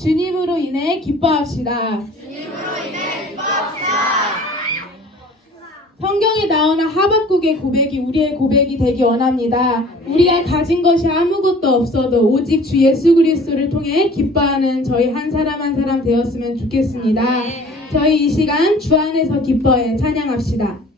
주님으로 인해 기뻐합시다. 성경에 나오는 하박국의 고백이 우리의 고백이 되기 원합니다. 우리가 가진 것이 아무것도 없어도 오직 주 예수 그리스도를 통해 기뻐하는 저희 한 사람 한 사람 되었으면 좋겠습니다. 저희 이 시간 주 안에서 기뻐해 찬양합시다.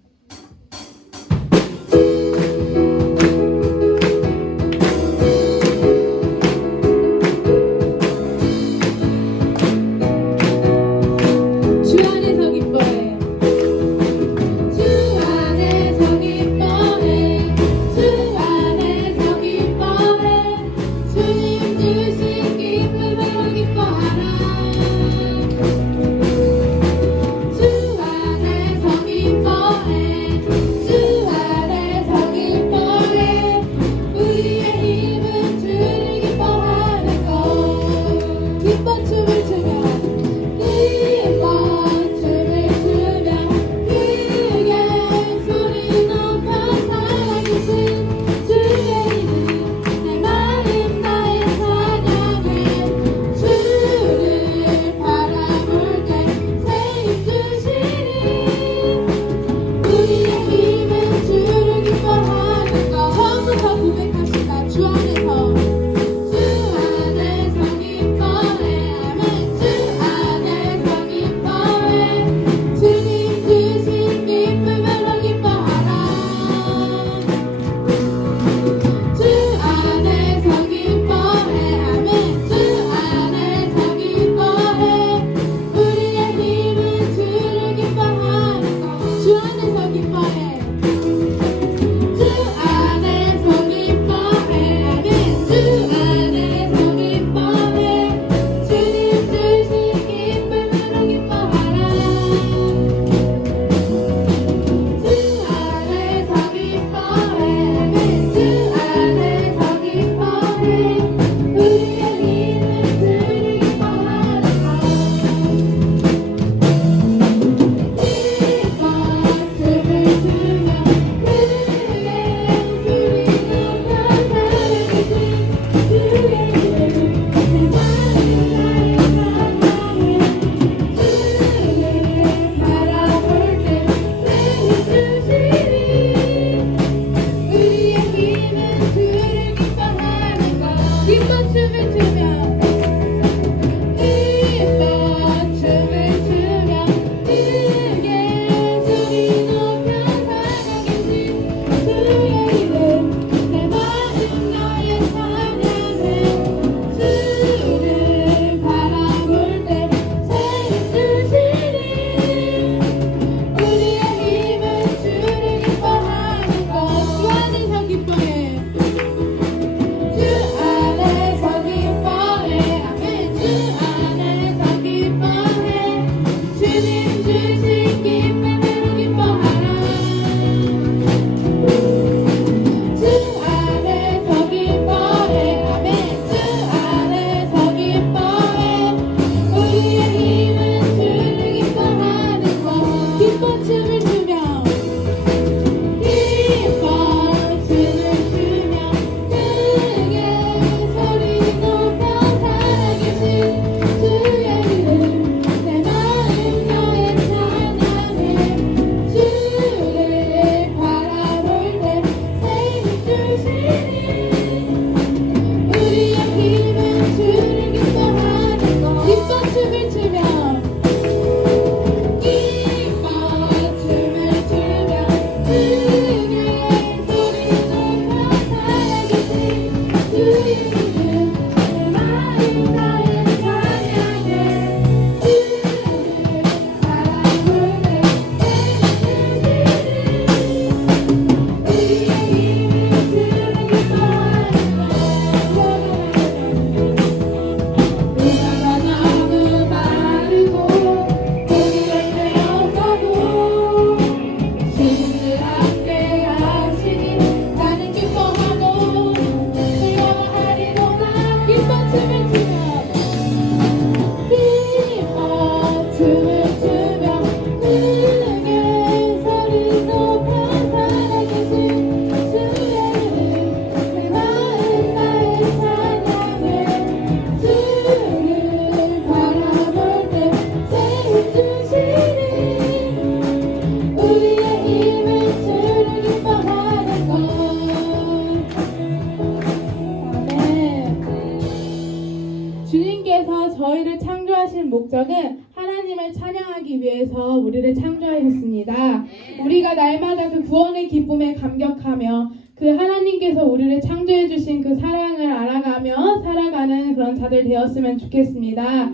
원합니다. 우리가 날마다 그 구원의 기쁨에 감격하며 그 하나님께서 우리를 창조해 주신 그 사랑을 알아가며 살아가는 그런 자들 되었으면 좋겠습니다.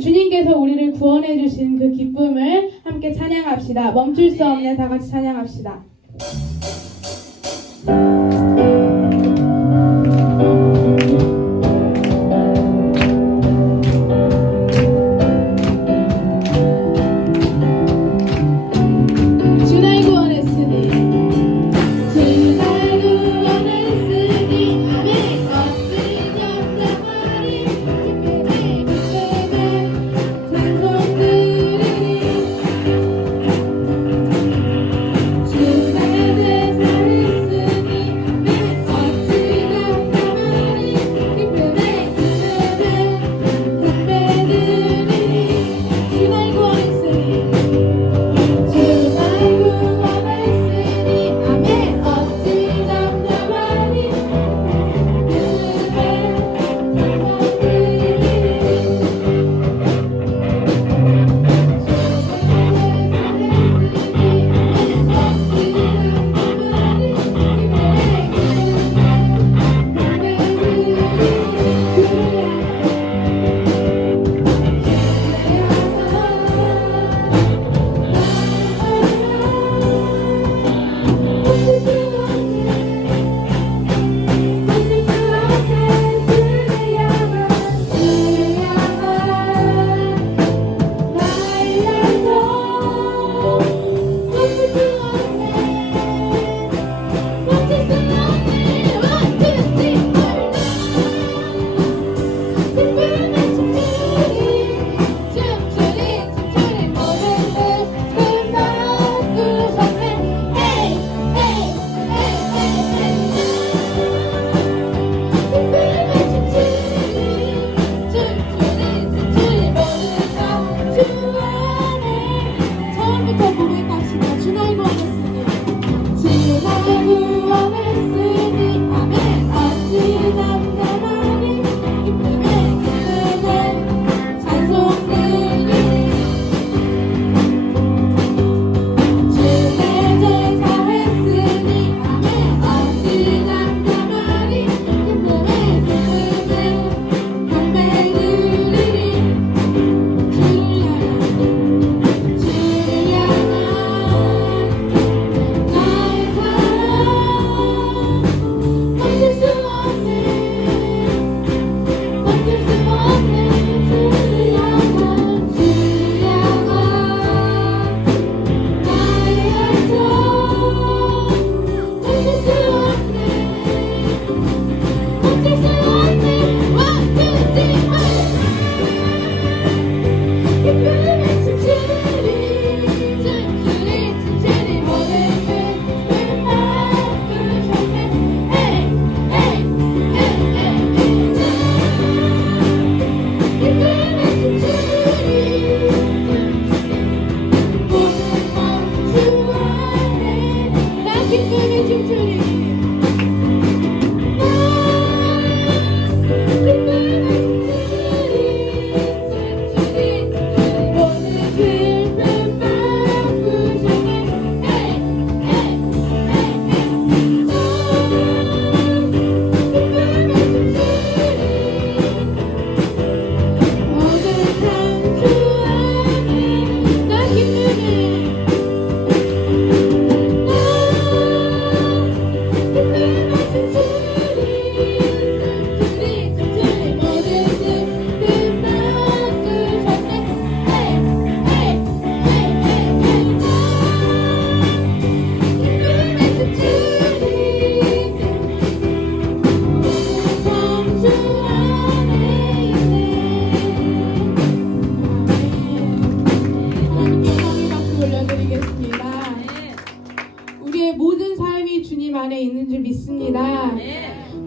주님께서 우리를 구원해 주신 그 기쁨을 함께 찬양합시다. 멈출 수 없네. 다 같이 찬양합시다.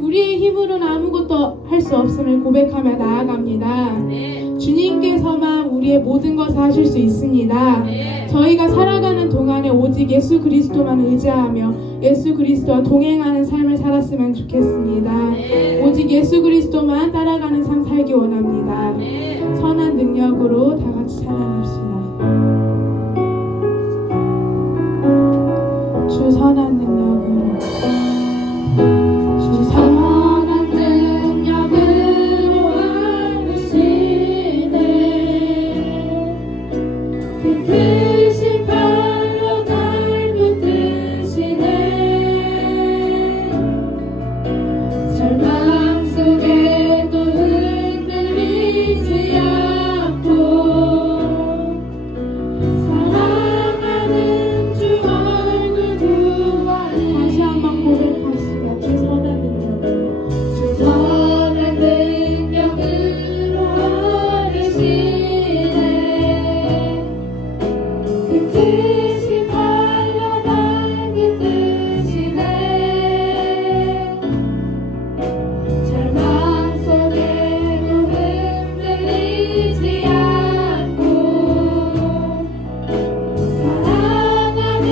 우리의 힘으로는 아무것도 할 수 없음을 고백하며 나아갑니다. 주님께서만 우리의 모든 것을 하실 수 있습니다. 저희가 살아가는 동안에 오직 예수 그리스도만 의지하며 예수 그리스도와 동행하는 삶을 살았으면 좋겠습니다. 오직 예수 그리스도만 따라가는 삶 살기 원합니다. 선한 능력으로 다 같이 찬양합시다. 주 선한 능력으로 주 선한 능력으로 안으시네 그 크신 팔로 날 붙드시네 절망 속에도 흔들리지 않고 사랑하는 주 얼굴 구하리 다시 한번 고백합시다. 주 선한 능력으로 주 선한 능력으로 하시네 그 크신 팔로 날 붙드시네 절망 속에도 흔들리지 않고 사랑하는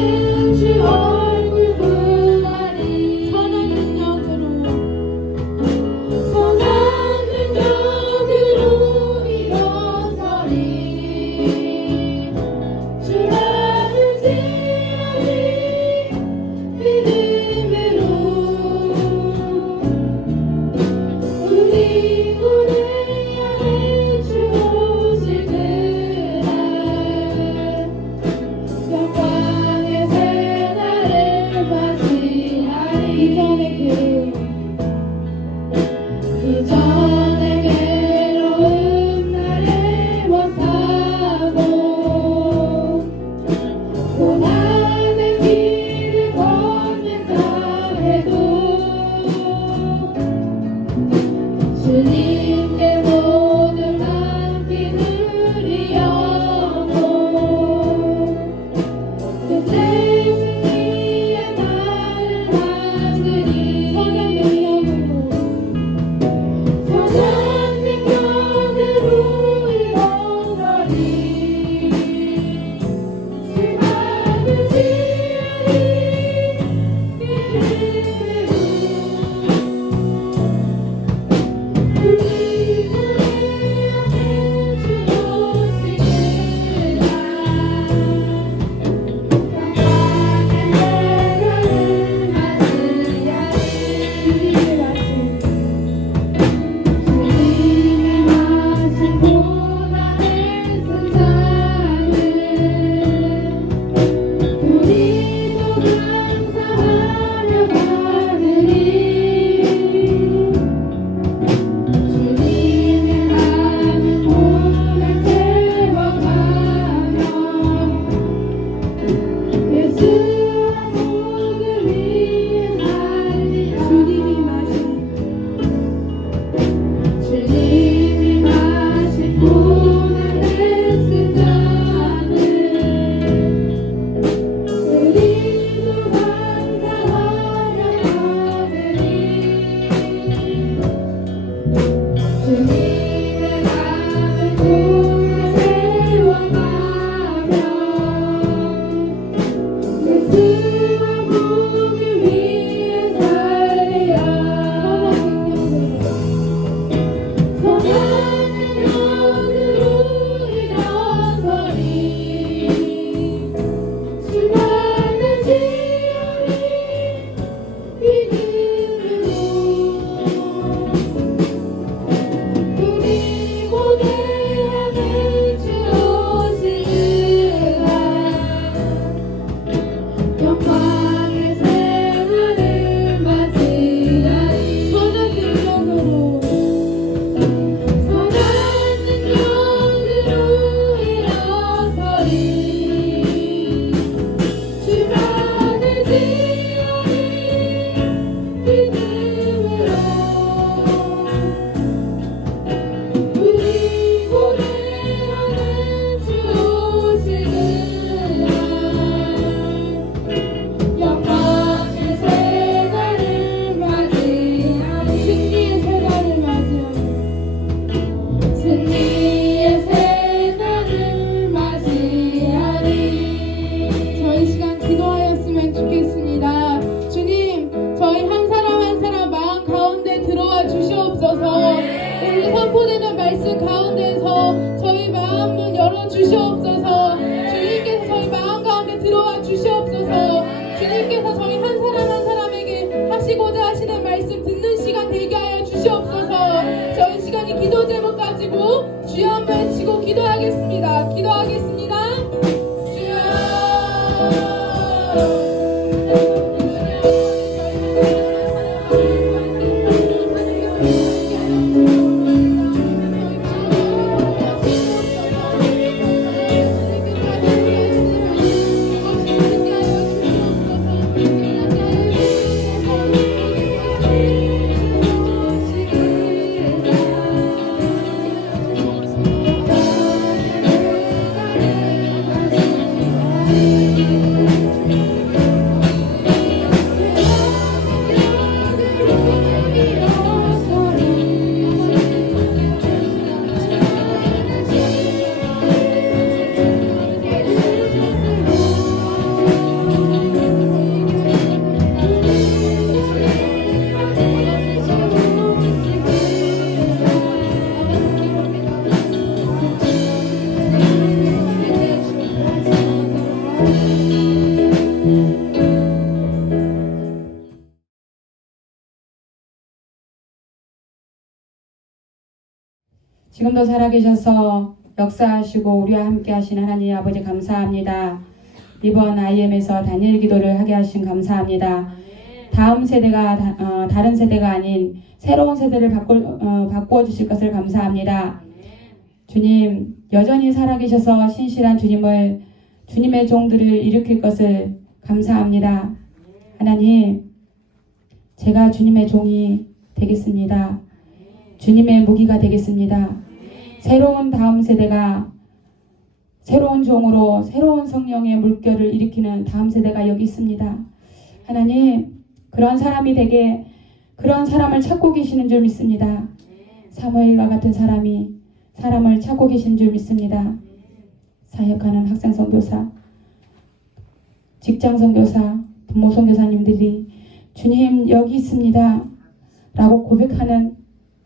주 얼굴 구하리 선한 능력으로 일어서리 주라는 지어리 믿음으로 우리 구를 향해 주 오실 그날 영광의 새날을 맞이하리 이전의 괴로움 나를 못하고 고난의 길을 걷는다 해도 주님께 모든 맡긴 우리 영혼 그때 승리의 날을 맞으리 선한 능력으로 일어서리 수많은 지혜리 믿음으로 우리 구를 향해 주 오실 그날 영광의 새날을 맞이하리 주님이 마신 고난의 승자는 우리도 감사하며 받으리 주님의 마음은 고난 채워가며 예수와 모두 위에 살리라 주님이 마신 고난의 승자는 우리도 감사하며 받으리 주님의 마음은 고난 채워가며 예수와 주님께서 저희 한 사람 한 사람에게 하시고자 하시는 말씀 듣는 시간 되게 하여 주시옵소서. 저희 시간이 기도 제목 가지고 주여 한번 외치고 기도하겠습니다. 기도하겠습니다. 주여. 지금도 살아계셔서 역사하시고 우리와 함께 하신 하나님 아버지 감사합니다. 이번 IM에서 단일 기도를 하게 하신 감사합니다. 다음 세대가 다른 세대가 아닌 새로운 세대를 바꾸어 주실 것을 감사합니다. 주님 여전히 살아계셔서 신실한 주님의 종들을 일으킬 것을 감사합니다. 하나님 제가 주님의 종이 되겠습니다. 주님의 무기가 되겠습니다. 새로운 다음 세대가 새로운 종으로 새로운 성령의 물결을 일으키는 다음 세대가 여기 있습니다. 하나님 그런 사람이 되게 그런 사람을 찾고 계시는 줄 믿습니다. 사무엘과 같은 사람을 찾고 계신 줄 믿습니다. 사역하는 학생 선교사, 직장 선교사, 부모 선교사님들이 주님 여기 있습니다 라고 고백하는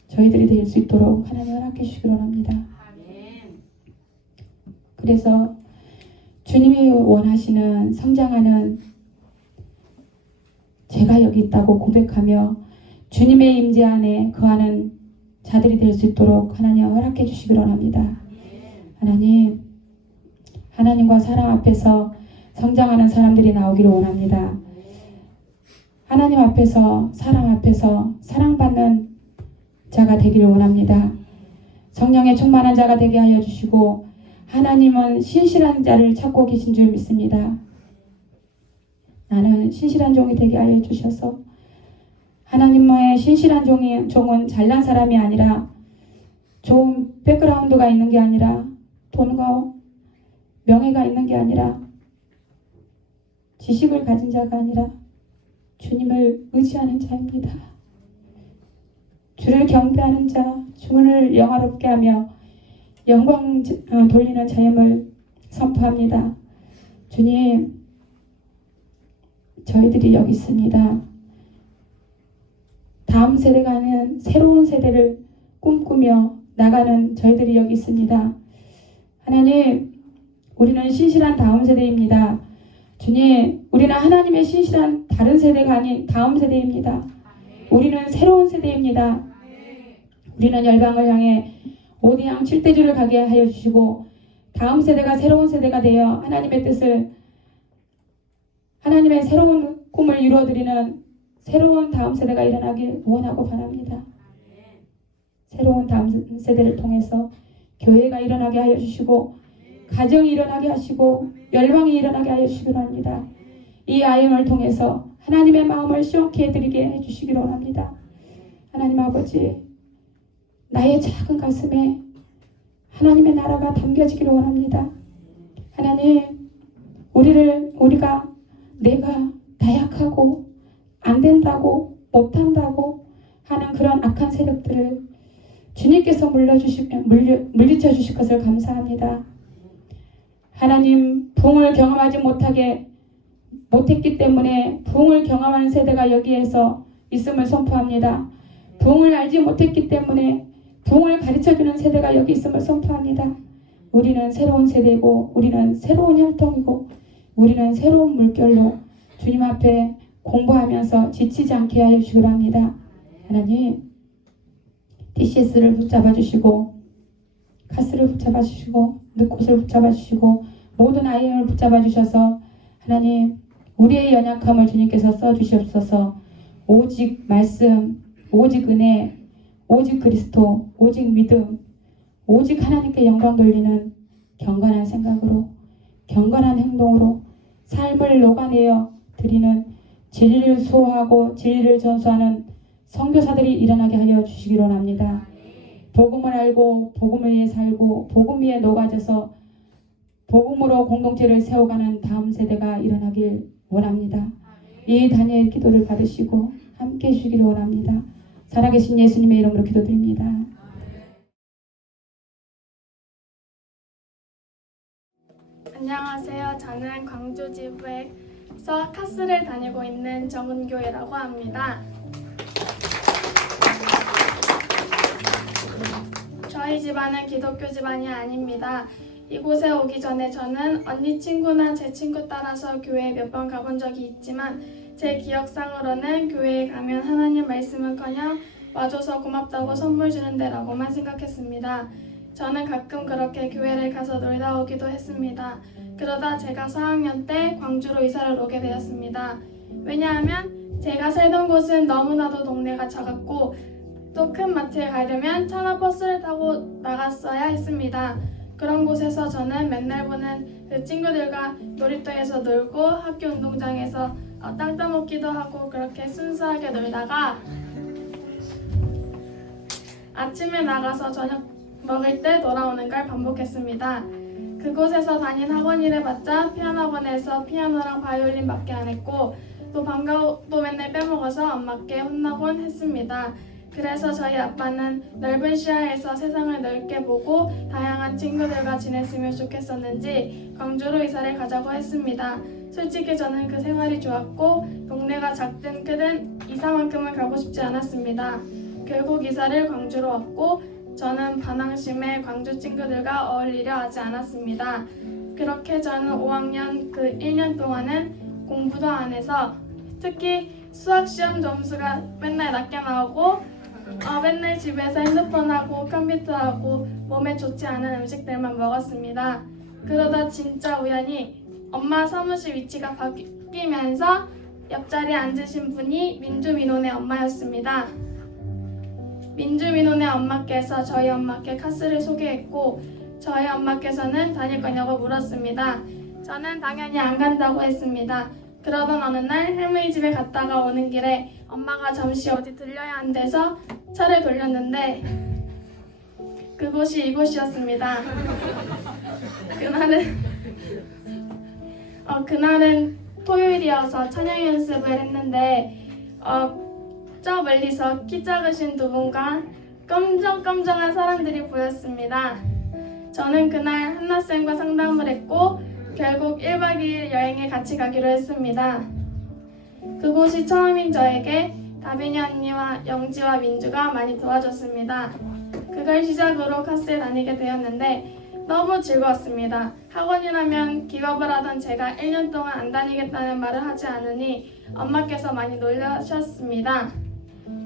저희들이 될 수 있도록 하나님 허락해 주시기 원합니다. 그래서 주님이 원하시는 성장하는 제가 여기 있다고 고백하며 주님의 임재 안에 거하는 자들이 될 수 있도록 하나님 허락해 주시기 원합니다. 하나님과 사람 앞에서 성장하는 사람들이 나오기를 원합니다. 하나님 앞에서 사람 앞에서 사랑받는 자가 되기를 원합니다. 성령의 충만한 자가 되게 하여 주시고 하나님은 신실한 자를 찾고 계신 줄 믿습니다. 나는 신실한 종이 되게 하여 주셔서 하나님의 신실한 종은 잘난 사람이 아니라 좋은 백그라운드가 있는 게 아니라 돈과 명예가 있는 게 아니라 지식을 가진 자가 아니라 주님을 의지하는 자입니다. 주를 경배하는 자, 주를 영화롭게 하며 영광 돌리는 자임을 선포합니다. 주님, 저희들이 여기 있습니다. 다음 세대가 아닌 새로운 세대를 꿈꾸며 나가는 저희들이 여기 있습니다. 하나님, 우리는 신실한 다음 세대입니다. 주님, 우리는 하나님의 신실한 다른 세대가 아닌 다음 세대입니다. 우리는 새로운 세대입니다. 우리는 열방을 향해 오디양 7대주를 가게 하여 주시고 다음 세대가 새로운 세대가 되어 하나님의 뜻을 하나님의 새로운 꿈을 이루어드리는 새로운 다음 세대가 일어나길 원하고 바랍니다. 새로운 다음 세대를 통해서 교회가 일어나게 하여 주시고 가정이 일어나게 하시고 열방이 일어나게 하여 주시기 원합니다. 이 IM을 통해서 하나님의 마음을 시원케 해드리게 해주시기 원합니다. 하나님 아버지, 나의 작은 가슴에 하나님의 나라가 담겨지기를 원합니다. 하나님, 우리가 내가 나약하고 안 된다고 못한다고 하는 그런 악한 세력들을 주님께서 물리쳐 주실 것을 감사합니다. 하나님, 부흥을 경험하지 못했기 때문에 부흥을 경험하는 세대가 여기에서 있음을 선포합니다. 부흥을 알지 못했기 때문에 부흥을 가르쳐주는 세대가 여기 있음을 선포합니다. 우리는 새로운 세대고 우리는 새로운 혈통이고 우리는 새로운 물결로 주의 주님 앞에 공부하면서 지치지 않게 하여 주시기 바랍니다. 하나님, DCS를 붙잡아 주시고 카스를 붙잡아 주시고 늑곳을 붙잡아 주시고 모든 아이엠을 붙잡아 주셔서 하나님, 우리의 연약함을 주님께서 써주시옵소서. 오직 말씀, 오직 은혜, 오직 그리스도, 오직 믿음, 오직 하나님께 영광 돌리는 경건한 생각으로, 경건한 행동으로 삶을 녹아내어 드리는, 진리를 수호하고 진리를 전수하는 선교사들이 일어나게 하여 주시기로 합니다. 복음을 알고 복음을 위해 살고 복음 위에 녹아져서 복음으로 공동체를 세워가는 다음 세대가 일어나길 원합니다. 이 다니엘 기도를 받으시고 함께 해주시기를 원합니다. 살아계신 예수님의 이름으로 기도드립니다. 안녕하세요. 저는 광주 지부에서 카스를 다니고 있는 정은교이라고 합니다. 저희 집안은 기독교 집안이 아닙니다. 이곳에 오기 전에 저는 언니 친구나 제 친구 따라서 교회에 몇 번 가본 적이 있지만 제 기억상으로는 교회에 가면 하나님 말씀은커녕 와줘서 고맙다고 선물 주는 데라고만 생각했습니다. 저는 가끔 그렇게 교회를 가서 놀다 오기도 했습니다. 그러다 제가 4학년 때 광주로 이사를 오게 되었습니다. 왜냐하면 제가 살던 곳은 너무나도 동네가 작았고 또 큰 마트에 가려면 차나 버스를 타고 나갔어야 했습니다. 그런 곳에서 저는 맨날 보는 그 친구들과 놀이터에서 놀고 학교 운동장에서 땅 따먹기도 하고 그렇게 순수하게 놀다가 아침에 나가서 저녁 먹을 때 돌아오는 걸 반복했습니다. 그곳에서 다닌 학원 일해봤자 피아노 학원에서 피아노랑 바이올린 밖에 안 했고 또 맨날 빼먹어서 엄마께 혼나곤 했습니다. 그래서 저희 아빠는 넓은 시야에서 세상을 넓게 보고 다양한 친구들과 지냈으면 좋겠었는지 광주로 이사를 가자고 했습니다. 솔직히 저는 그 생활이 좋았고 동네가 작든 크든 이사만큼은 가고 싶지 않았습니다. 결국 이사를 광주로 왔고 저는 반항심에 광주 친구들과 어울리려 하지 않았습니다. 그렇게 저는 5학년 그 1년 동안은 공부도 안 해서 특히 수학 시험 점수가 맨날 낮게 나오고 맨날 집에서 핸드폰하고 컴퓨터하고 몸에 좋지 않은 음식들만 먹었습니다. 그러다 진짜 우연히 엄마 사무실 위치가 바뀌면서 옆자리에 앉으신 분이 민주민원의 엄마였습니다. 민주민원의 엄마께서 저희 엄마께 카스를 소개했고 저희 엄마께서는 다닐 거냐고 물었습니다. 저는 당연히 안 간다고 했습니다. 그러던 어느 날 할머니 집에 갔다가 오는 길에 엄마가 잠시 어디 들려야 한대서 차를 돌렸는데 그곳이 이곳이었습니다. 그날은 토요일이어서 찬양 연습을 했는데 저 멀리서 키 작으신 두 분과 깜정깜정한 사람들이 보였습니다. 저는 그날 한나쌤과 상담을 했고 결국 1박 2일 여행에 같이 가기로 했습니다. 그곳이 처음인 저에게 다빈이 언니와 영지와 민주가 많이 도와줬습니다. 그걸 시작으로 카스에 다니게 되었는데 너무 즐거웠습니다. 학원이라면 기겁을 하던 제가 1년 동안 안 다니겠다는 말을 하지 않으니 엄마께서 많이 놀라셨습니다.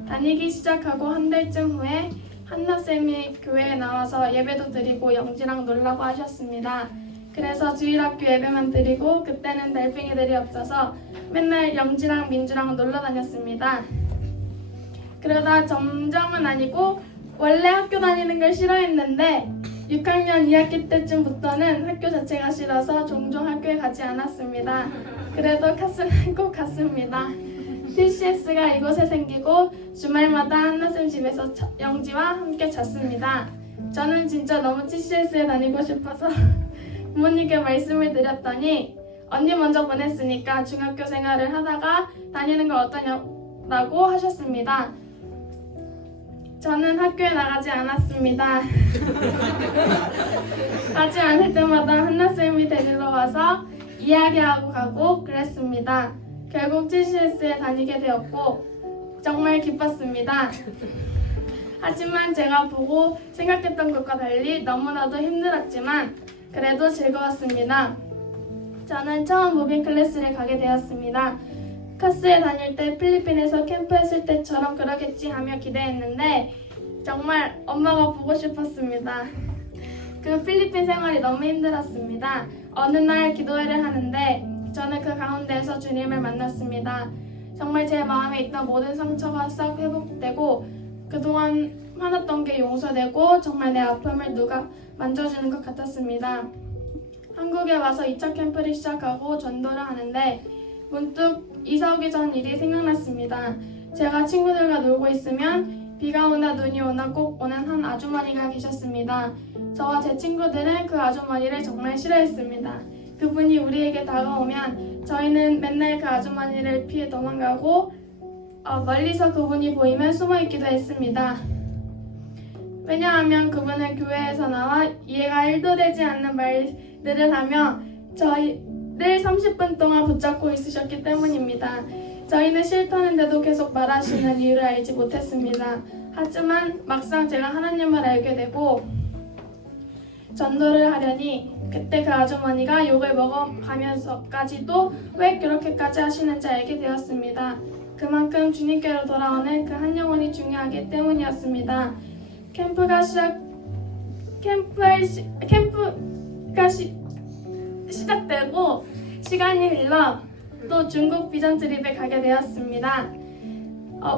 다니기 시작하고 한 달쯤 후에 한나쌤이 교회에 나와서 예배도 드리고 영지랑 놀라고 하셨습니다. 그래서 주일학교 예배만 드리고 그때는 달팽이들이 없어서 맨날 영지랑 민주랑 놀러 다녔습니다. 그러다 점점은 아니고 원래 학교 다니는 걸 싫어했는데 6학년 2학기 때쯤부터는 학교 자체가 싫어서 종종 학교에 가지 않았습니다. 그래도 카스는 꼭 갔습니다. DCS가 이곳에 생기고 주말마다 한나쌤 집에서 영지와 함께 잤습니다. 저는 진짜 너무 DCS에 다니고 싶어서 부모님께 말씀을 드렸더니 언니 먼저 보냈으니까 중학교 생활을 하다가 다니는 거 어떠냐고 하셨습니다. 저는 학교에 나가지 않았습니다. 가지 않을 때마다 한나쌤이 데리러 와서 이야기하고 가고 그랬습니다. 결국 DCS에 다니게 되었고 정말 기뻤습니다. 하지만 제가 보고 생각했던 것과 달리 너무나도 힘들었지만 그래도 즐거웠습니다. 저는 처음 무빙 클래스를 가게 되었습니다. 카스에 다닐 때 필리핀에서 캠프했을 때처럼 그러겠지 하며 기대했는데 정말 엄마가 보고 싶었습니다. 그 필리핀 생활이 너무 힘들었습니다. 어느 날 기도회를 하는데 저는 그 가운데에서 주님을 만났습니다. 정말 제 마음에 있던 모든 상처가 싹 회복되고 그동안 화났던 게 용서되고 정말 내 아픔을 누가 만져주는 것 같았습니다. 한국에 와서 2차 캠프를 시작하고 전도를 하는데 문득 이사 오기 전 일이 생각났습니다. 제가 친구들과 놀고 있으면 비가 오나 눈이 오나 꼭 오는 한 아주머니가 계셨습니다. 저와 제 친구들은 그 아주머니를 정말 싫어했습니다. 그분이 우리에게 다가오면 저희는 맨날 그 아주머니를 피해 도망가고 멀리서 그분이 보이면 숨어있기도 했습니다. 왜냐하면 그분은 교회에서 나와 이해가 1도 되지 않는 말들을 하며 저희를 30분 동안 붙잡고 있으셨기 때문입니다. 저희는 싫다는데도 계속 말하시는 이유를 알지 못했습니다. 하지만 막상 제가 하나님을 알게 되고 전도를 하려니 그때 그 아주머니가 욕을 먹어가면서까지도 왜 그렇게까지 하시는지 알게 되었습니다. 그만큼 주님께로 돌아오는 그 한 영혼이 중요하기 때문이었습니다. 캠프가 시작되고 시간이 흘러 또 중국 비전 트립에 가게 되었습니다.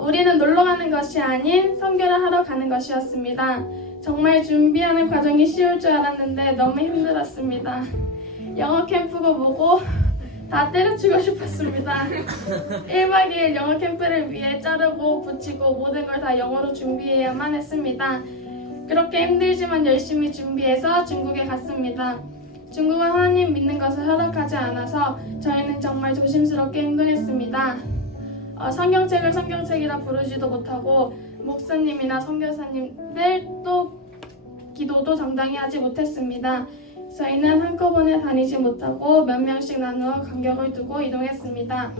우리는 놀러 가는 것이 아닌 선교를 하러 가는 것이었습니다. 정말 준비하는 과정이 쉬울 줄 알았는데 너무 힘들었습니다. 영어 캠프고 뭐고 다 때려치고 싶었습니다. 1박 2일 영어 캠프를 위해 자르고 붙이고 모든 걸 다 영어로 준비해야만 했습니다. 그렇게 힘들지만 열심히 준비해서 중국에 갔습니다. 중국은 하나님 믿는 것을 허락하지 않아서 저희는 정말 조심스럽게 행동했습니다. 성경책을 성경책이라 부르지도 못하고 목사님이나 선교사님들 또 기도도 정당히 하지 못했습니다. 저희는 한꺼번에 다니지 못하고 몇 명씩 나누어 간격을 두고 이동했습니다.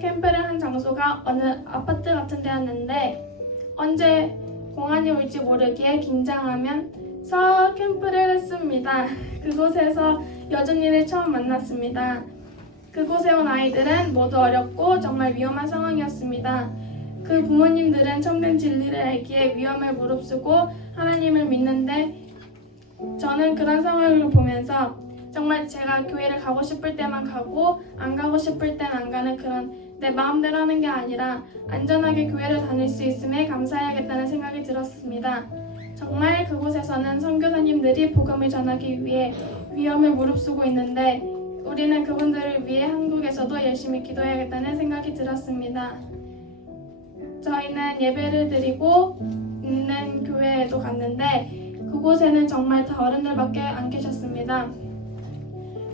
캠프를 한 장소가 어느 아파트 같은 데였는데 언제 공안이 올지 모르기에 긴장하면서 캠프를 했습니다. 그곳에서 여준이를 처음 만났습니다. 그곳에 온 아이들은 모두 어렵고 정말 위험한 상황이었습니다. 그 부모님들은 참된 진리를 알기에 위험을 무릅쓰고 하나님을 믿는데 저는 그런 상황을 보면서 정말 제가 교회를 가고 싶을 때만 가고 안 가고 싶을 땐 안 가는 그런 내 마음대로 하는 게 아니라 안전하게 교회를 다닐 수 있음에 감사해야겠다는 생각이 들었습니다. 정말 그곳에서는 선교사님들이 복음을 전하기 위해 위험을 무릅쓰고 있는데 우리는 그분들을 위해 한국에서도 열심히 기도해야겠다는 생각이 들었습니다. 저희는 예배를 드리고 있는 교회에도 갔는데 그곳에는 정말 다 어른들밖에 안 계셨습니다.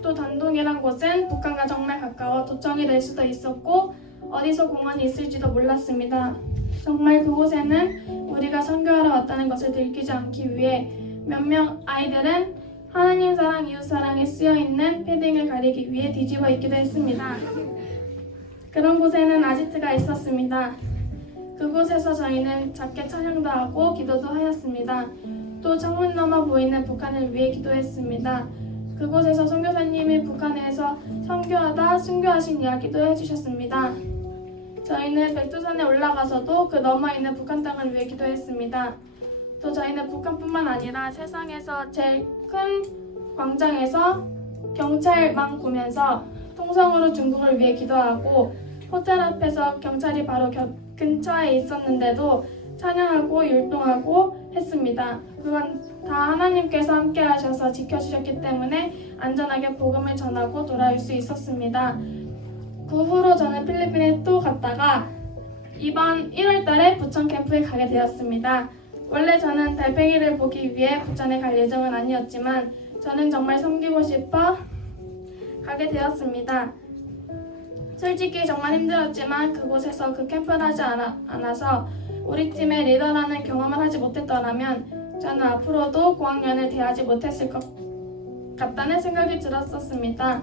또 단동이란 곳은 북한과 정말 가까워 도청이 될 수도 있었고 어디서 공원이 있을지도 몰랐습니다. 정말 그곳에는 우리가 선교하러 왔다는 것을 들키지 않기 위해 몇 명 아이들은 하나님 사랑, 이웃 사랑에 쓰여있는 패딩을 가리기 위해 뒤집어 입기도 했습니다. 그런 곳에는 아지트가 있었습니다. 그곳에서 저희는 작게 찬양도 하고 기도도 하였습니다. 또 창문 너머 보이는 북한을 위해 기도했습니다. 그곳에서 선교사님이 북한에서 선교하다 순교하신 이야기도 해주셨습니다. 저희는 백두산에 올라가서도 그 너머 있는 북한 땅을 위해 기도했습니다. 또 저희는 북한뿐만 아니라 세상에서 제일 큰 광장에서 경찰만 보면서 통성으로 중국을 위해 기도하고 호텔 앞에서 경찰이 바로 근처에 있었는데도 찬양하고 율동하고 했습니다. 그건 다 하나님께서 함께 하셔서 지켜주셨기 때문에 안전하게 복음을 전하고 돌아올 수 있었습니다. 그 후로 저는 필리핀에 또 갔다가 이번 1월 달에 부천 캠프에 가게 되었습니다. 원래 저는 달팽이를 보기 위해 부천에 갈 예정은 아니었지만 저는 정말 섬기고 싶어 가게 되었습니다. 솔직히 정말 힘들었지만 그곳에서 그 캠프를 하지 않아서 우리 팀의 리더라는 경험을 하지 못했더라면 저는 앞으로도 고학년을 대하지 못했을 것 같다는 생각이 들었었습니다.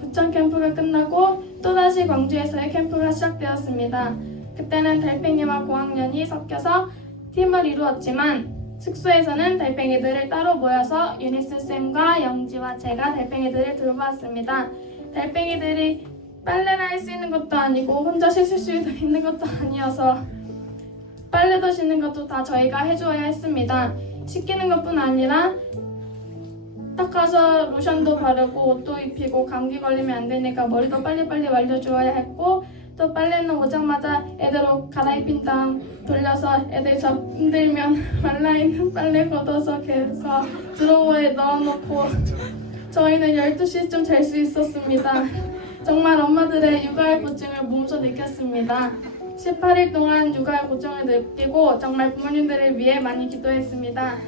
부천 캠프가 끝나고 또다시 광주에서의 캠프가 시작되었습니다. 그때는 달팽이와 고학년이 섞여서 팀을 이루었지만 숙소에서는 달팽이들을 따로 모여서 유니스쌤과 영지와 제가 달팽이들을 돌보았습니다. 달팽이들이 빨래를 할 수 있는 것도 아니고 혼자 씻을 수 있는 것도 아니어서 빨래도 씻는 것도 다 저희가 해주어야 했습니다. 씻기는 것뿐 아니라 닦아서 로션도 바르고 옷도 입히고 감기 걸리면 안 되니까 머리도 빨리빨리 말려주어야 했고 또 빨래는 오자마자 애들 옷 갈아입힌 다음 돌려서 애들 잠들면 말라있는 빨래 걷어서 개서 드로워에 넣어놓고 저희는 12시쯤 잘 수 있었습니다. 정말 엄마들의 육아의 고충을 몸소 느꼈습니다. 18일 동안 육아의 고충을 느끼고 정말 부모님들을 위해 많이 기도했습니다.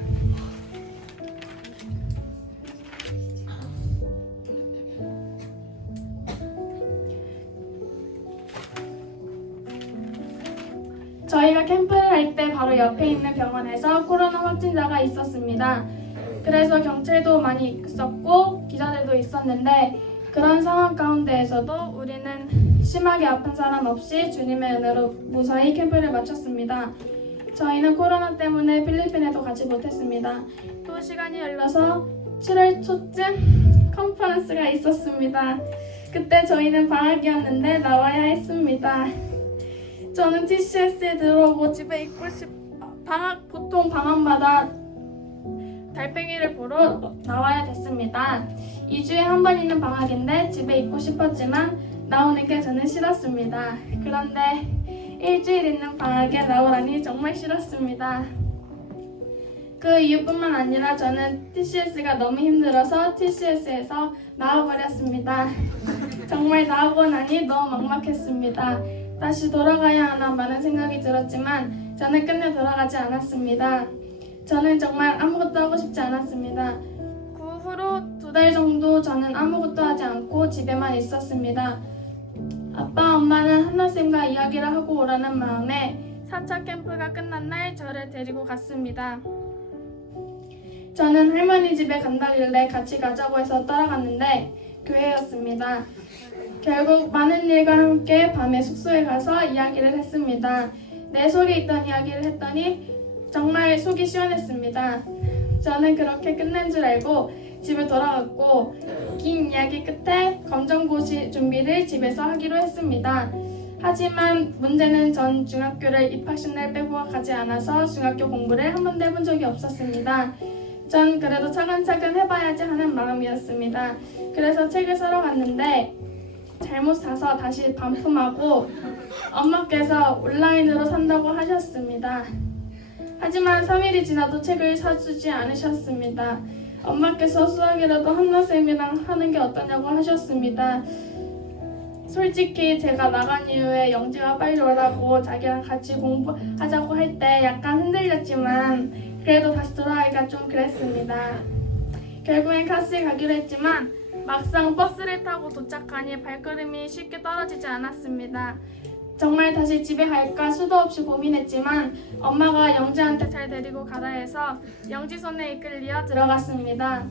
저희가 캠프를 할 때 바로 옆에 있는 병원에서 코로나 확진자가 있었습니다. 그래서 경찰도 많이 있었고 기자들도 있었는데 그런 상황 가운데에서도 우리는 심하게 아픈 사람 없이 주님의 은혜로 무사히 캠프를 마쳤습니다. 저희는 코로나 때문에 필리핀에도 가지 못했습니다. 또 시간이 흘러서 7월 초쯤 컨퍼런스가 있었습니다. 그때 저희는 방학이었는데 나와야 했습니다. 저는 TCS에 들어오고 집에 있고 보통 방학마다 달팽이를 보러 나와야 됐습니다. 2주에 한 번 있는 방학인데 집에 있고 싶었지만 나오는 게 저는 싫었습니다. 그런데 일주일 있는 방학에 나오라니 정말 싫었습니다. 그 이유뿐만 아니라 저는 TCS가 너무 힘들어서 TCS에서 나와버렸습니다. 정말 나오고 나니 너무 막막했습니다. 다시 돌아가야 하나 많은 생각이 들었지만 저는 끝내 돌아가지 않았습니다. 저는 정말 아무것도 하고 싶지 않았습니다. 그 후로 2달 정도 저는 아무것도 하지 않고 집에만 있었습니다. 아빠, 엄마는 한나쌤과 이야기를 하고 오라는 마음에 4차 캠프가 끝난 날 저를 데리고 갔습니다. 저는 할머니 집에 간다길래 같이 가자고 해서 따라갔는데 교회였습니다. 결국 많은 일과 함께 밤에 숙소에 가서 이야기를 했습니다. 내 속에 있던 이야기를 했더니 정말 속이 시원했습니다. 저는 그렇게 끝난 줄 알고 집에 돌아갔고 긴 이야기 끝에 검정고시 준비를 집에서 하기로 했습니다. 하지만 문제는 전 중학교를 입학식날 빼고 가지 않아서 중학교 공부를 한 번도 해본 적이 없었습니다. 전 그래도 차근차근 해봐야지 하는 마음이었습니다. 그래서 책을 사러 갔는데 잘못 사서 다시 반품하고 엄마께서 온라인으로 산다고 하셨습니다. 하지만 3일이 지나도 책을 사주지 않으셨습니다. 엄마께서 수학이라도 한나쌤이랑 하는 게 어떠냐고 하셨습니다. 솔직히 제가 나간 이후에 영지가 빨리 오라고 자기랑 같이 공부하자고 할 때 약간 흔들렸지만 그래도 다시 돌아가기가 좀 그랬습니다. 결국엔 카스에 가기로 했지만 막상 버스를 타고 도착하니 발걸음이 쉽게 떨어지지 않았습니다. 정말 다시 집에 갈까 수도 없이 고민했지만 엄마가 영지한테 잘 데리고 가라 해서 영지 손에 이끌려 들어갔습니다.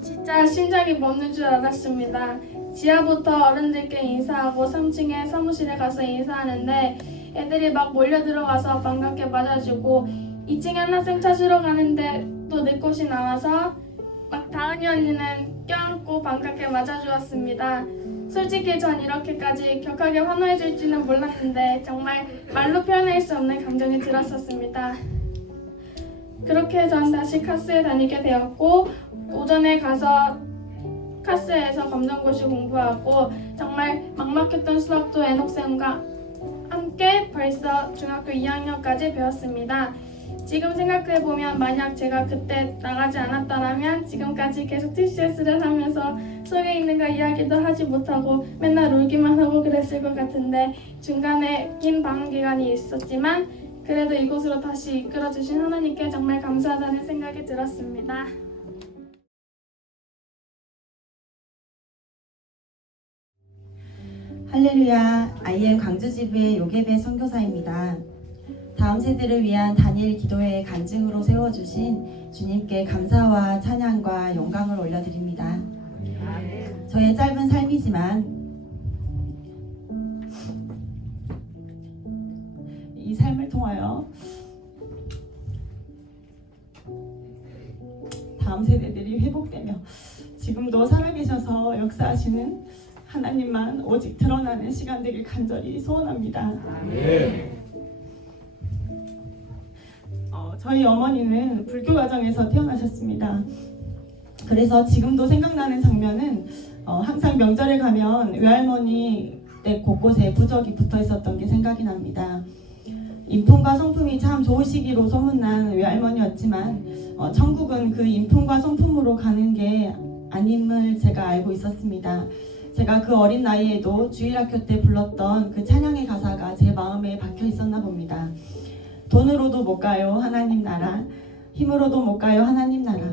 진짜 심장이 멎는 줄 알았습니다. 지하부터 어른들께 인사하고 3층에 사무실에 가서 인사하는데 애들이 막 몰려 들어가서 반갑게 맞아주고 2층에 한나쌤 찾으러 가는데 또 내 것이 나와서 막 다은이 언니는 껴안고 반갑게 맞아주었습니다. 솔직히 전 이렇게까지 격하게 환호해줄지는 몰랐는데 정말 말로 표현할 수 없는 감정이 들었었습니다. 그렇게 전 다시 카스에 다니게 되었고 오전에 가서 카스에서 검정고시 공부하고 정말 막막했던 수학도 애녹쌤과 함께 벌써 중학교 2학년까지 배웠습니다. 지금 생각해보면 만약 제가 그때 나가지 않았더라면 지금까지 계속 TCS를 하면서 속에 있는 거 이야기도 하지 못하고 맨날 울기만 하고 그랬을 것 같은데 중간에 긴 방학 기간이 있었지만 그래도 이곳으로 다시 이끌어주신 하나님께 정말 감사하다는 생각이 들었습니다. 할렐루야, IM 광주지부의 요괴배 선교사입니다. 다음 세대를 위한 다니엘 기도회의 간증으로 세워주신 주님께 감사와 찬양과 영광을 올려드립니다. 저의 짧은 삶이지만 이 삶을 통하여 다음 세대들이 회복되며 지금도 살아계셔서 역사하시는 하나님만 오직 드러나는 시간 되길 간절히 소원합니다. 저희 어머니는 불교 가정에서 태어나셨습니다. 그래서 지금도 생각나는 장면은 항상 명절에 가면 외할머니 댁 곳곳에 부적이 붙어 있었던 게 생각이 납니다. 인품과 성품이 참 좋으시기로 소문난 외할머니였지만 천국은 그 인품과 성품으로 가는 게 아님을 제가 알고 있었습니다. 제가 그 어린 나이에도 주일학교 때 불렀던 그 찬양의 가사가 제 마음에 박혀 있었나 봅니다. 돈으로도 못 가요 하나님 나라, 힘으로도 못 가요 하나님 나라,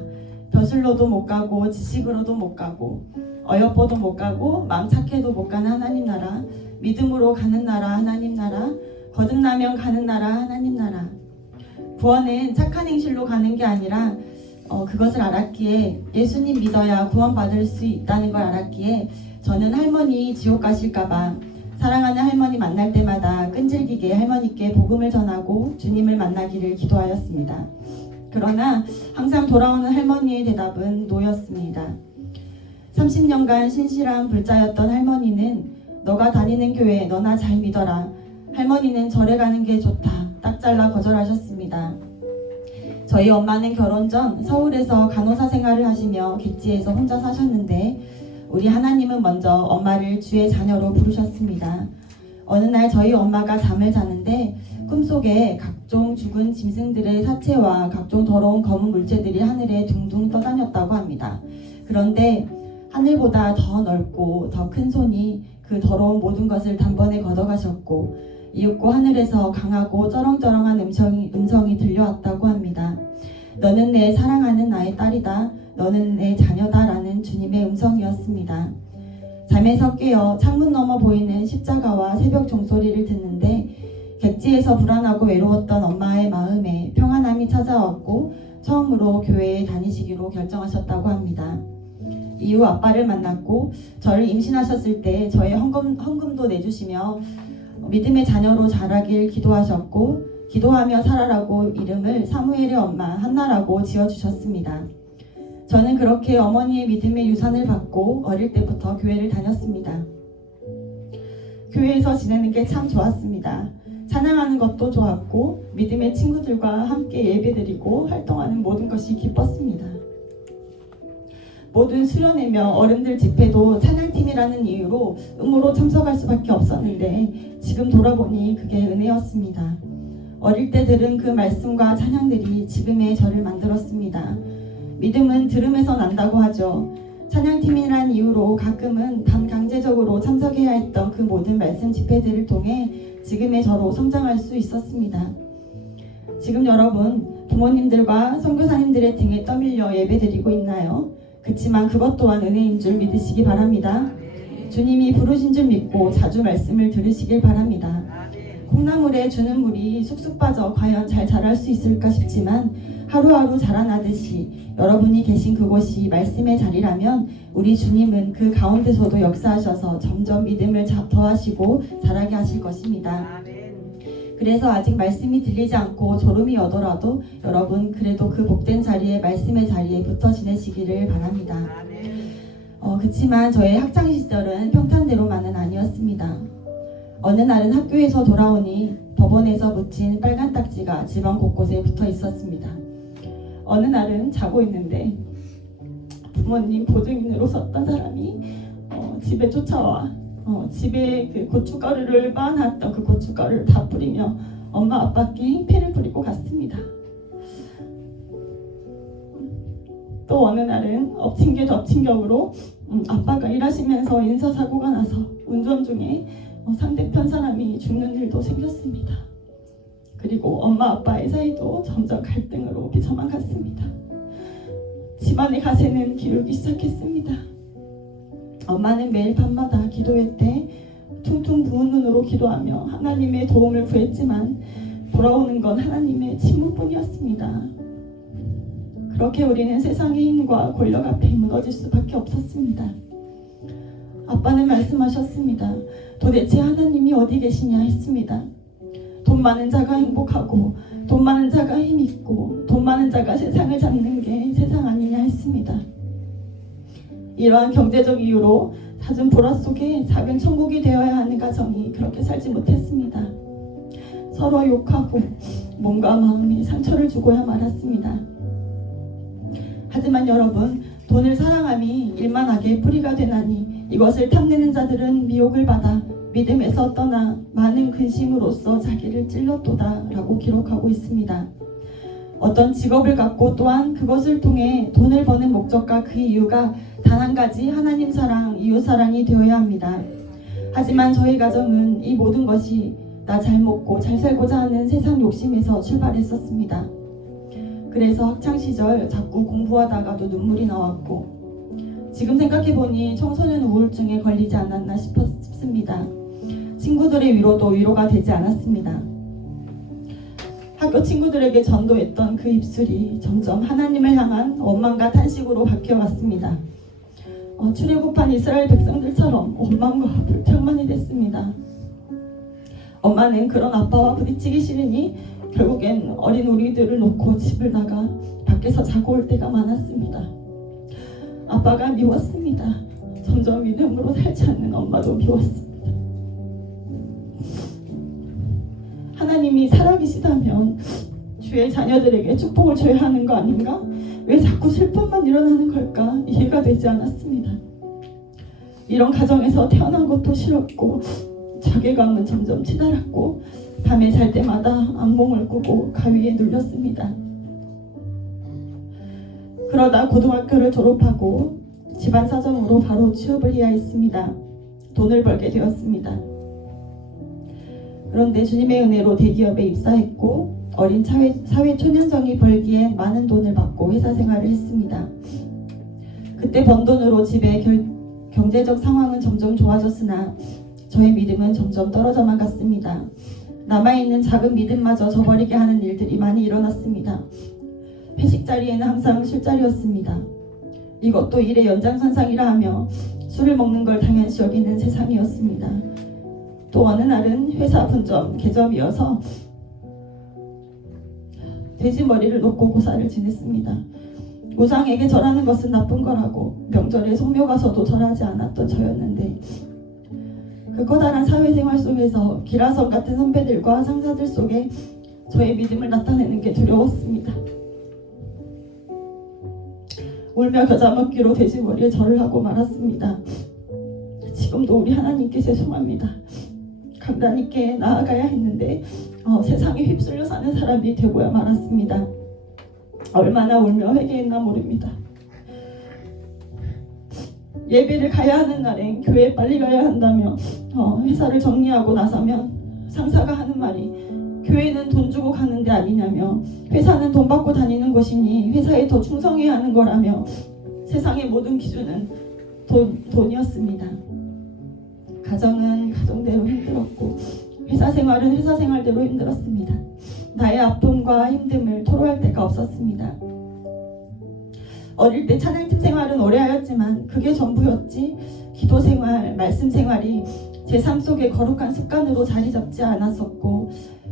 벼슬로도 못 가고 지식으로도 못 가고 어여뻐도 못 가고 마음 착해도 못 가는 하나님 나라, 믿음으로 가는 나라 하나님 나라, 거듭나면 가는 나라 하나님 나라. 구원은 착한 행실로 가는 게 아니라 그것을 알았기에, 예수님 믿어야 구원받을 수 있다는 걸 알았기에 저는 할머니 지옥 가실까봐 사랑하는 할머니 만날 때마다 끈질기게 할머니께 복음을 전하고 주님을 만나기를 기도하였습니다. 그러나 항상 돌아오는 할머니의 대답은 노였습니다. 30년간 신실한 불자였던 할머니는 너가 다니는 교회 너나 잘 믿어라. 할머니는 절에 가는 게 좋다. 딱 잘라 거절하셨습니다. 저희 엄마는 결혼 전 서울에서 간호사 생활을 하시며 객지에서 혼자 사셨는데 우리 하나님은 먼저 엄마를 주의 자녀로 부르셨습니다. 어느 날 저희 엄마가 잠을 자는데 꿈속에 각종 죽은 짐승들의 사체와 각종 더러운 검은 물체들이 하늘에 둥둥 떠다녔다고 합니다. 그런데 하늘보다 더 넓고 더 큰 손이 그 더러운 모든 것을 단번에 걷어가셨고 이윽고 하늘에서 강하고 쩌렁쩌렁한 음성이 들려왔다고 합니다. 너는 내 사랑하는 나의 딸이다. 너는 내 자녀다라는 주님의 음성이었습니다. 잠에서 깨어 창문 너머 보이는 십자가와 새벽 종소리를 듣는데 객지에서 불안하고 외로웠던 엄마의 마음에 평안함이 찾아왔고 처음으로 교회에 다니시기로 결정하셨다고 합니다. 이후 아빠를 만났고 저를 임신하셨을 때 저의 헌금도 내주시며 믿음의 자녀로 자라길 기도하셨고 기도하며 살아라고 이름을 사무엘의 엄마 한나라고 지어주셨습니다. 저는 그렇게 어머니의 믿음의 유산을 받고 어릴 때부터 교회를 다녔습니다. 교회에서 지내는 게 참 좋았습니다. 찬양하는 것도 좋았고 믿음의 친구들과 함께 예배드리고 활동하는 모든 것이 기뻤습니다. 모든 수련회며 어른들 집회도 찬양팀이라는 이유로 음으로 참석할 수밖에 없었는데 지금 돌아보니 그게 은혜였습니다. 어릴 때 들은 그 말씀과 찬양들이 지금의 저를 만들었습니다. 믿음은 들음에서 난다고 하죠. 찬양팀이란 이유로 가끔은 반강제적으로 참석해야 했던 그 모든 말씀 집회들을 통해 지금의 저로 성장할 수 있었습니다. 지금 여러분 부모님들과 선교사님들의 등에 떠밀려 예배드리고 있나요? 그치만 그것 또한 은혜인 줄 믿으시기 바랍니다. 주님이 부르신 줄 믿고 자주 말씀을 들으시길 바랍니다. 콩나물에 주는 물이 쑥쑥 빠져 과연 잘 자랄 수 있을까 싶지만 하루하루 자라나듯이 여러분이 계신 그곳이 말씀의 자리라면 우리 주님은 그 가운데서도 역사하셔서 점점 믿음을 더하시고 자라게 하실 것입니다. 그래서 아직 말씀이 들리지 않고 졸음이 오더라도 여러분 그래도 그 복된 자리에 말씀의 자리에 붙어 지내시기를 바랍니다. 그치만 저의 학창 시절은 평탄대로만은 아니었습니다. 어느 날은 학교에서 돌아오니 법원에서 붙인 빨간 딱지가 집안 곳곳에 붙어 있었습니다. 어느 날은 자고 있는데 부모님 보증인으로 섰던 사람이 집에 쫓아와 집에 그 고춧가루를 빻아놨던 그 고춧가루를 다 뿌리며 엄마 아빠께 행패를 부리고 갔습니다. 또 어느 날은 엎친 게 덮친 격으로 아빠가 일하시면서 인사사고가 나서 운전 중에 상대편 사람이 죽는 일도 생겼습니다. 그리고 엄마 아빠의 사이도 점점 갈등으로 비춰만 갔습니다. 집안의 가세는 기울기 시작했습니다. 엄마는 매일 밤마다 기도회 때 퉁퉁 부은 눈으로 기도하며 하나님의 도움을 구했지만 돌아오는 건 하나님의 침묵뿐이었습니다. 그렇게 우리는 세상의 힘과 권력 앞에 무너질 수밖에 없었습니다. 아빠는 말씀하셨습니다. 도대체 하나님이 어디 계시냐 했습니다. 돈 많은 자가 행복하고 돈 많은 자가 힘있고 돈 많은 자가 세상을 잡는 게 세상 아니냐 했습니다. 이러한 경제적 이유로 잦은 보라 속에 작은 천국이 되어야 하는 가정이 그렇게 살지 못했습니다. 서로 욕하고 몸과 마음에 상처를 주고야 말았습니다. 하지만 여러분, 돈을 사랑함이 일만하게 뿌리가 되나니 이것을 탐내는 자들은 미혹을 받아 믿음에서 떠나 많은 근심으로써 자기를 찔렀도다 라고 기록하고 있습니다. 어떤 직업을 갖고 또한 그것을 통해 돈을 버는 목적과 그 이유가 단 한 가지 하나님 사랑, 이웃 사랑이 되어야 합니다. 하지만 저희 가정은 이 모든 것이 나 잘 먹고 잘 살고자 하는 세상 욕심에서 출발했었습니다. 그래서 학창시절 자꾸 공부하다가도 눈물이 나왔고 지금 생각해보니 청소년 우울증에 걸리지 않았나 싶습니다. 친구들의 위로도 위로가 되지 않았습니다. 학교 친구들에게 전도했던 그 입술이 점점 하나님을 향한 원망과 탄식으로 바뀌어갔습니다. 출애굽한 이스라엘 백성들처럼 원망과 불평만이 됐습니다. 엄마는 그런 아빠와 부딪히기 싫으니 결국엔 어린 우리들을 놓고 집을 나가 밖에서 자고 올 때가 많았습니다. 아빠가 미웠습니다. 점점 믿음으로 살지 않는 엄마도 미웠습니다. 하나님이 살아계시다면 주의 자녀들에게 축복을 줘야 하는 거 아닌가? 왜 자꾸 슬픔만 일어나는 걸까? 이해가 되지 않았습니다. 이런 가정에서 태어난 것도 싫었고 자괴감은 점점 치달았고 밤에 잘 때마다 악몽을 꾸고 가위에 눌렸습니다. 그러다 고등학교를 졸업하고 집안 사정으로 바로 취업을 해야 했습니다. 돈을 벌게 되었습니다. 그런데 주님의 은혜로 대기업에 입사했고 어린 사회 초년생이 벌기엔 많은 돈을 받고 회사 생활을 했습니다. 그때 번 돈으로 집의 경제적 상황은 점점 좋아졌으나 저의 믿음은 점점 떨어져만 갔습니다. 남아있는 작은 믿음마저 저버리게 하는 일들이 많이 일어났습니다. 회식 자리에는 항상 술자리였습니다. 이것도 일의 연장선상이라 하며 술을 먹는 걸 당연시 여기는 세상이었습니다. 또 어느 날은 회사 분점 개점이어서 돼지 머리를 놓고 고사를 지냈습니다. 우상에게 절하는 것은 나쁜 거라고 명절에 성묘 가서도 절하지 않았던 저였는데 그 커다란 사회생활 속에서 기라성 같은 선배들과 상사들 속에 저의 믿음을 나타내는 게 두려웠습니다. 울며 겨자 먹기로 돼지 머리에 절을 하고 말았습니다. 지금도 우리 하나님께 죄송합니다. 강단 있게 나아가야 했는데 세상에 휩쓸려 사는 사람이 되고야 말았습니다. 얼마나 울며 회개했나 모릅니다. 예배를 가야 하는 날엔 교회에 빨리 가야 한다며 회사를 정리하고 나서면 상사가 하는 말이 교회는 돈 주고 가는 데 아니냐며 회사는 돈 받고 다니는 곳이니 회사에 더 충성해야 하는 거라며 세상의 모든 기준은 돈이었습니다. 가정은 가정대로 힘들었고 회사 생활은 회사 생활대로 힘들었습니다. 나의 아픔과 힘듦을 토로할 데가 없었습니다. 어릴 때 찬양팀 생활은 오래 하였지만 그게 전부였지 기도 생활, 말씀 생활이 제 삶 속에 거룩한 습관으로 자리 잡지 않았었고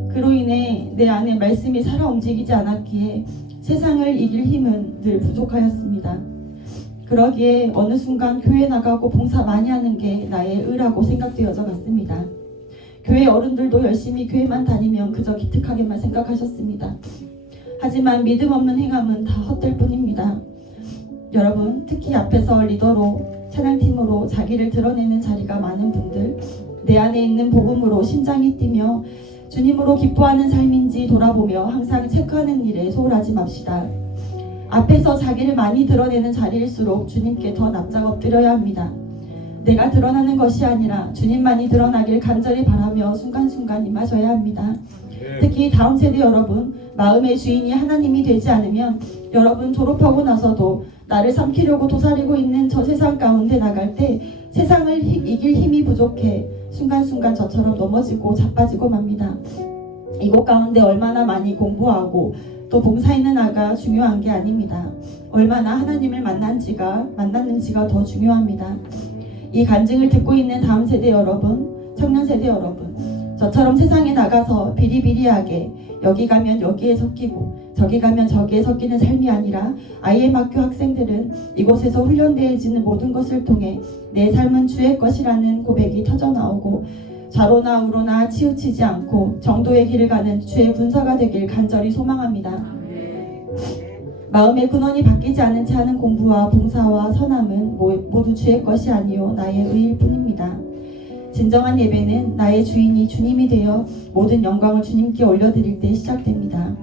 그로 인해 내 안에 말씀이 살아 움직이지 않았기에 세상을 이길 힘은 늘 부족하였습니다. 그러기에 어느 순간 교회 나가고 봉사 많이 하는 게 나의 의라고 생각되어져 갔습니다. 교회 어른들도 열심히 교회만 다니면 그저 기특하게만 생각하셨습니다. 하지만 믿음 없는 행함은 다 헛될 뿐입니다. 여러분, 특히 앞에서 리더로 찬양팀으로 자기를 드러내는 자리가 많은 분들, 내 안에 있는 복음으로 심장이 뛰며 주님으로 기뻐하는 삶인지 돌아보며 항상 체크하는 일에 소홀하지 맙시다. 앞에서 자기를 많이 드러내는 자리일수록 주님께 더 납작 엎드려야 합니다. 내가 드러나는 것이 아니라 주님만이 드러나길 간절히 바라며 순간순간 임하셔야 합니다. 특히 다음 세대 여러분, 마음의 주인이 하나님이 되지 않으면 여러분 졸업하고 나서도 나를 삼키려고 도사리고 있는 저 세상 가운데 나갈 때 세상을 이길 힘이 부족해 순간순간 저처럼 넘어지고 자빠지고 맙니다. 이곳 가운데 얼마나 많이 공부하고 또 봉사했는가가 중요한 게 아닙니다. 얼마나 하나님을 만났는지가 더 중요합니다. 이 간증을 듣고 있는 다음 세대 여러분, 청년 세대 여러분, 저처럼 세상에 나가서 비리비리하게 여기 가면 여기에 섞이고 저기 가면 저기에 섞이는 삶이 아니라 IM 학교 학생들은 이곳에서 훈련되어지는 모든 것을 통해 내 삶은 주의 것이라는 고백이 터져나오고 좌로나 우로나 치우치지 않고 정도의 길을 가는 주의 군사가 되길 간절히 소망합니다. 마음의 근원이 바뀌지 않은 채 하는 공부와 봉사와 선함은 모두 주의 것이 아니요 나의 의일 뿐입니다. 진정한 예배는 나의 주인이 주님이 되어 모든 영광을 주님께 올려드릴 때 시작됩니다.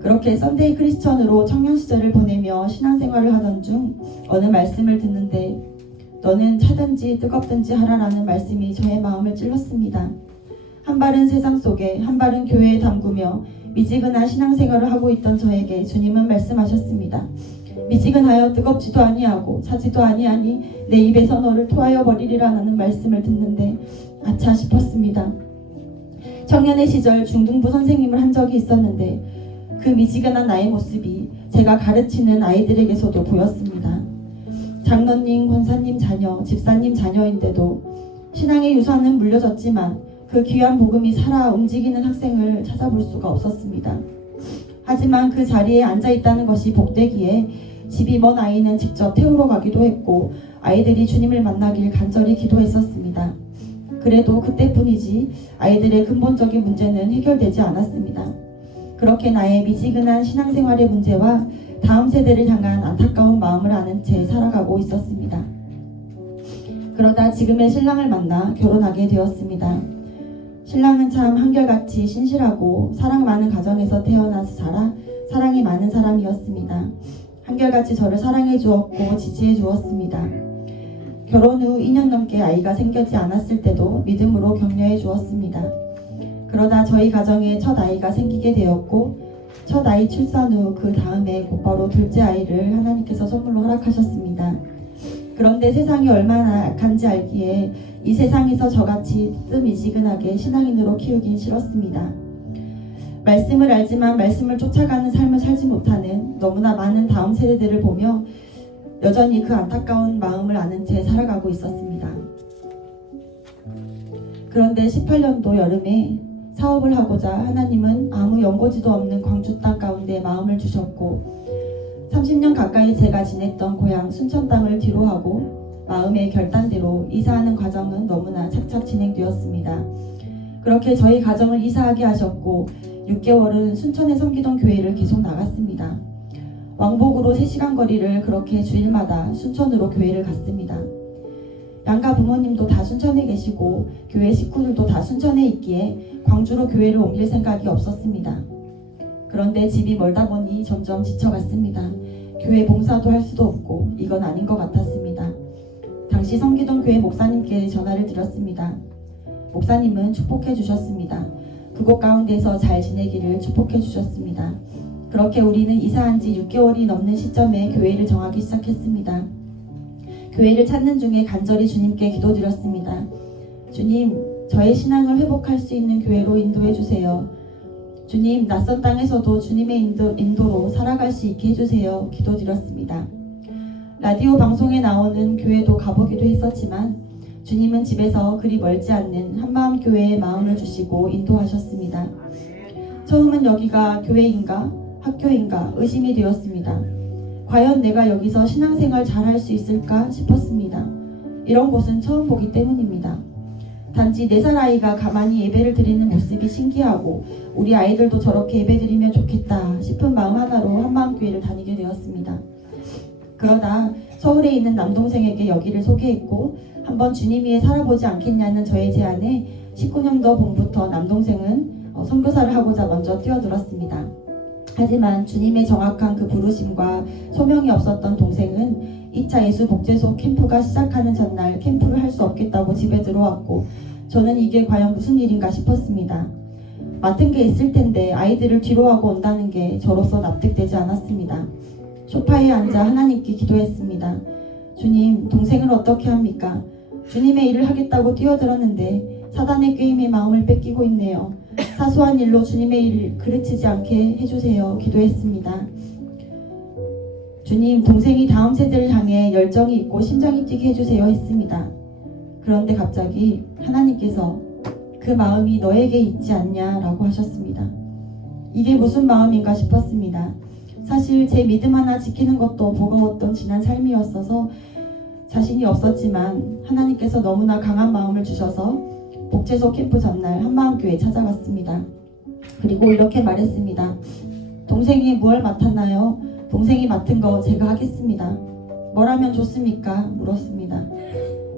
그렇게 썬데이 크리스천으로 청년 시절을 보내며 신앙생활을 하던 중 어느 말씀을 듣는데 너는 차든지 뜨겁든지 하라라는 말씀이 저의 마음을 찔렀습니다. 한 발은 세상 속에 한 발은 교회에 담그며 미지근한 신앙생활을 하고 있던 저에게 주님은 말씀하셨습니다. 미지근하여 뜨겁지도 아니하고 차지도 아니하니 내 입에서 너를 토하여 버리리라는 말씀을 듣는데 아차 싶었습니다. 청년의 시절 중등부 선생님을 한 적이 있었는데 그 미지근한 나의 모습이 제가 가르치는 아이들에게서도 보였습니다. 장로님, 권사님 자녀, 집사님 자녀인데도 신앙의 유산은 물려졌지만 그 귀한 복음이 살아 움직이는 학생을 찾아볼 수가 없었습니다. 하지만 그 자리에 앉아있다는 것이 복되기에 집이 먼 아이는 직접 태우러 가기도 했고 아이들이 주님을 만나길 간절히 기도했었습니다. 그래도 그때뿐이지 아이들의 근본적인 문제는 해결되지 않았습니다. 그렇게 나의 미지근한 신앙생활의 문제와 다음 세대를 향한 안타까운 마음을 아는 채 살아가고 있었습니다. 그러다 지금의 신랑을 만나 결혼하게 되었습니다. 신랑은 참 한결같이 신실하고 사랑 많은 가정에서 태어나서 자라 사랑이 많은 사람이었습니다. 한결같이 저를 사랑해 주었고 지지해 주었습니다. 결혼 후 2년 넘게 아이가 생기지 않았을 때도 믿음으로 격려해 주었습니다. 그러다 저희 가정에 첫 아이가 생기게 되었고 첫 아이 출산 후 그 다음에 곧바로 둘째 아이를 하나님께서 선물로 허락하셨습니다. 그런데 세상이 얼마나 악한지 알기에 이 세상에서 저같이 뜨미지근하게 신앙인으로 키우긴 싫었습니다. 말씀을 알지만 말씀을 쫓아가는 삶을 살지 못하는 너무나 많은 다음 세대들을 보며 여전히 그 안타까운 마음을 아는 채 살아가고 있었습니다. 그런데 18년도 여름에 사업을 하고자 하나님은 아무 연고지도 없는 광주 땅 가운데 마음을 주셨고 30년 가까이 제가 지냈던 고향 순천 땅을 뒤로하고 마음의 결단대로 이사하는 과정은 너무나 착착 진행되었습니다. 그렇게 저희 가정을 이사하게 하셨고 6개월은 순천에 섬기던 교회를 계속 나갔습니다. 왕복으로 3시간 거리를 그렇게 주일마다 순천으로 교회를 갔습니다. 양가 부모님도 다 순천에 계시고 교회 식구들도 다 순천에 있기에 광주로 교회를 옮길 생각이 없었습니다. 그런데 집이 멀다 보니 점점 지쳐갔습니다. 교회 봉사도 할 수도 없고 이건 아닌 것 같았습니다. 당시 섬기던 교회 목사님께 전화를 드렸습니다. 목사님은 축복해 주셨습니다. 그곳 가운데서 잘 지내기를 축복해 주셨습니다. 그렇게 우리는 이사한 지 6개월이 넘는 시점에 교회를 정하기 시작했습니다. 교회를 찾는 중에 간절히 주님께 기도드렸습니다. 주님, 저의 신앙을 회복할 수 있는 교회로 인도해 주세요. 주님, 낯선 땅에서도 주님의 인도로 살아갈 수 있게 해주세요. 기도드렸습니다. 라디오 방송에 나오는 교회도 가보기도 했었지만 주님은 집에서 그리 멀지 않는 한마음 교회에 마음을 주시고 인도하셨습니다. 처음은 여기가 교회인가 학교인가 의심이 되었습니다. 과연 내가 여기서 신앙생활 잘 할 수 있을까 싶었습니다. 이런 곳은 처음 보기 때문입니다. 단지 4살 아이가 가만히 예배를 드리는 모습이 신기하고 우리 아이들도 저렇게 예배드리면 좋겠다 싶은 마음 하나로 한마음교회를 다니게 되었습니다. 그러다 서울에 있는 남동생에게 여기를 소개했고 한번 주님 위에 살아보지 않겠냐는 저의 제안에 19년도 봄부터 남동생은 선교사를 하고자 먼저 뛰어들었습니다. 하지만 주님의 정확한 그 부르심과 소명이 없었던 동생은 2차 예수복제소 캠프가 시작하는 전날 캠프를 할 수 없겠다고 집에 들어왔고 저는 이게 과연 무슨 일인가 싶었습니다. 맡은 게 있을 텐데 아이들을 뒤로하고 온다는 게 저로서 납득되지 않았습니다. 소파에 앉아 하나님께 기도했습니다. 주님, 동생을 어떻게 합니까? 주님의 일을 하겠다고 뛰어들었는데 사단의 꾀임에 마음을 뺏기고 있네요. 사소한 일로 주님의 일을 그르치지 않게 해주세요. 기도했습니다. 주님, 동생이 다음 세대를 향해 열정이 있고 심장이 뛰게 해주세요 했습니다. 그런데 갑자기 하나님께서 그 마음이 너에게 있지 않냐라고 하셨습니다. 이게 무슨 마음인가 싶었습니다. 사실 제 믿음 하나 지키는 것도 버거웠던 지난 삶이었어서 자신이 없었지만 하나님께서 너무나 강한 마음을 주셔서 복채소 캠프 전날 한마음교회 찾아갔습니다. 그리고 이렇게 말했습니다. 동생이 무얼 맡았나요? 동생이 맡은 거 제가 하겠습니다. 뭘 하면 좋습니까? 물었습니다.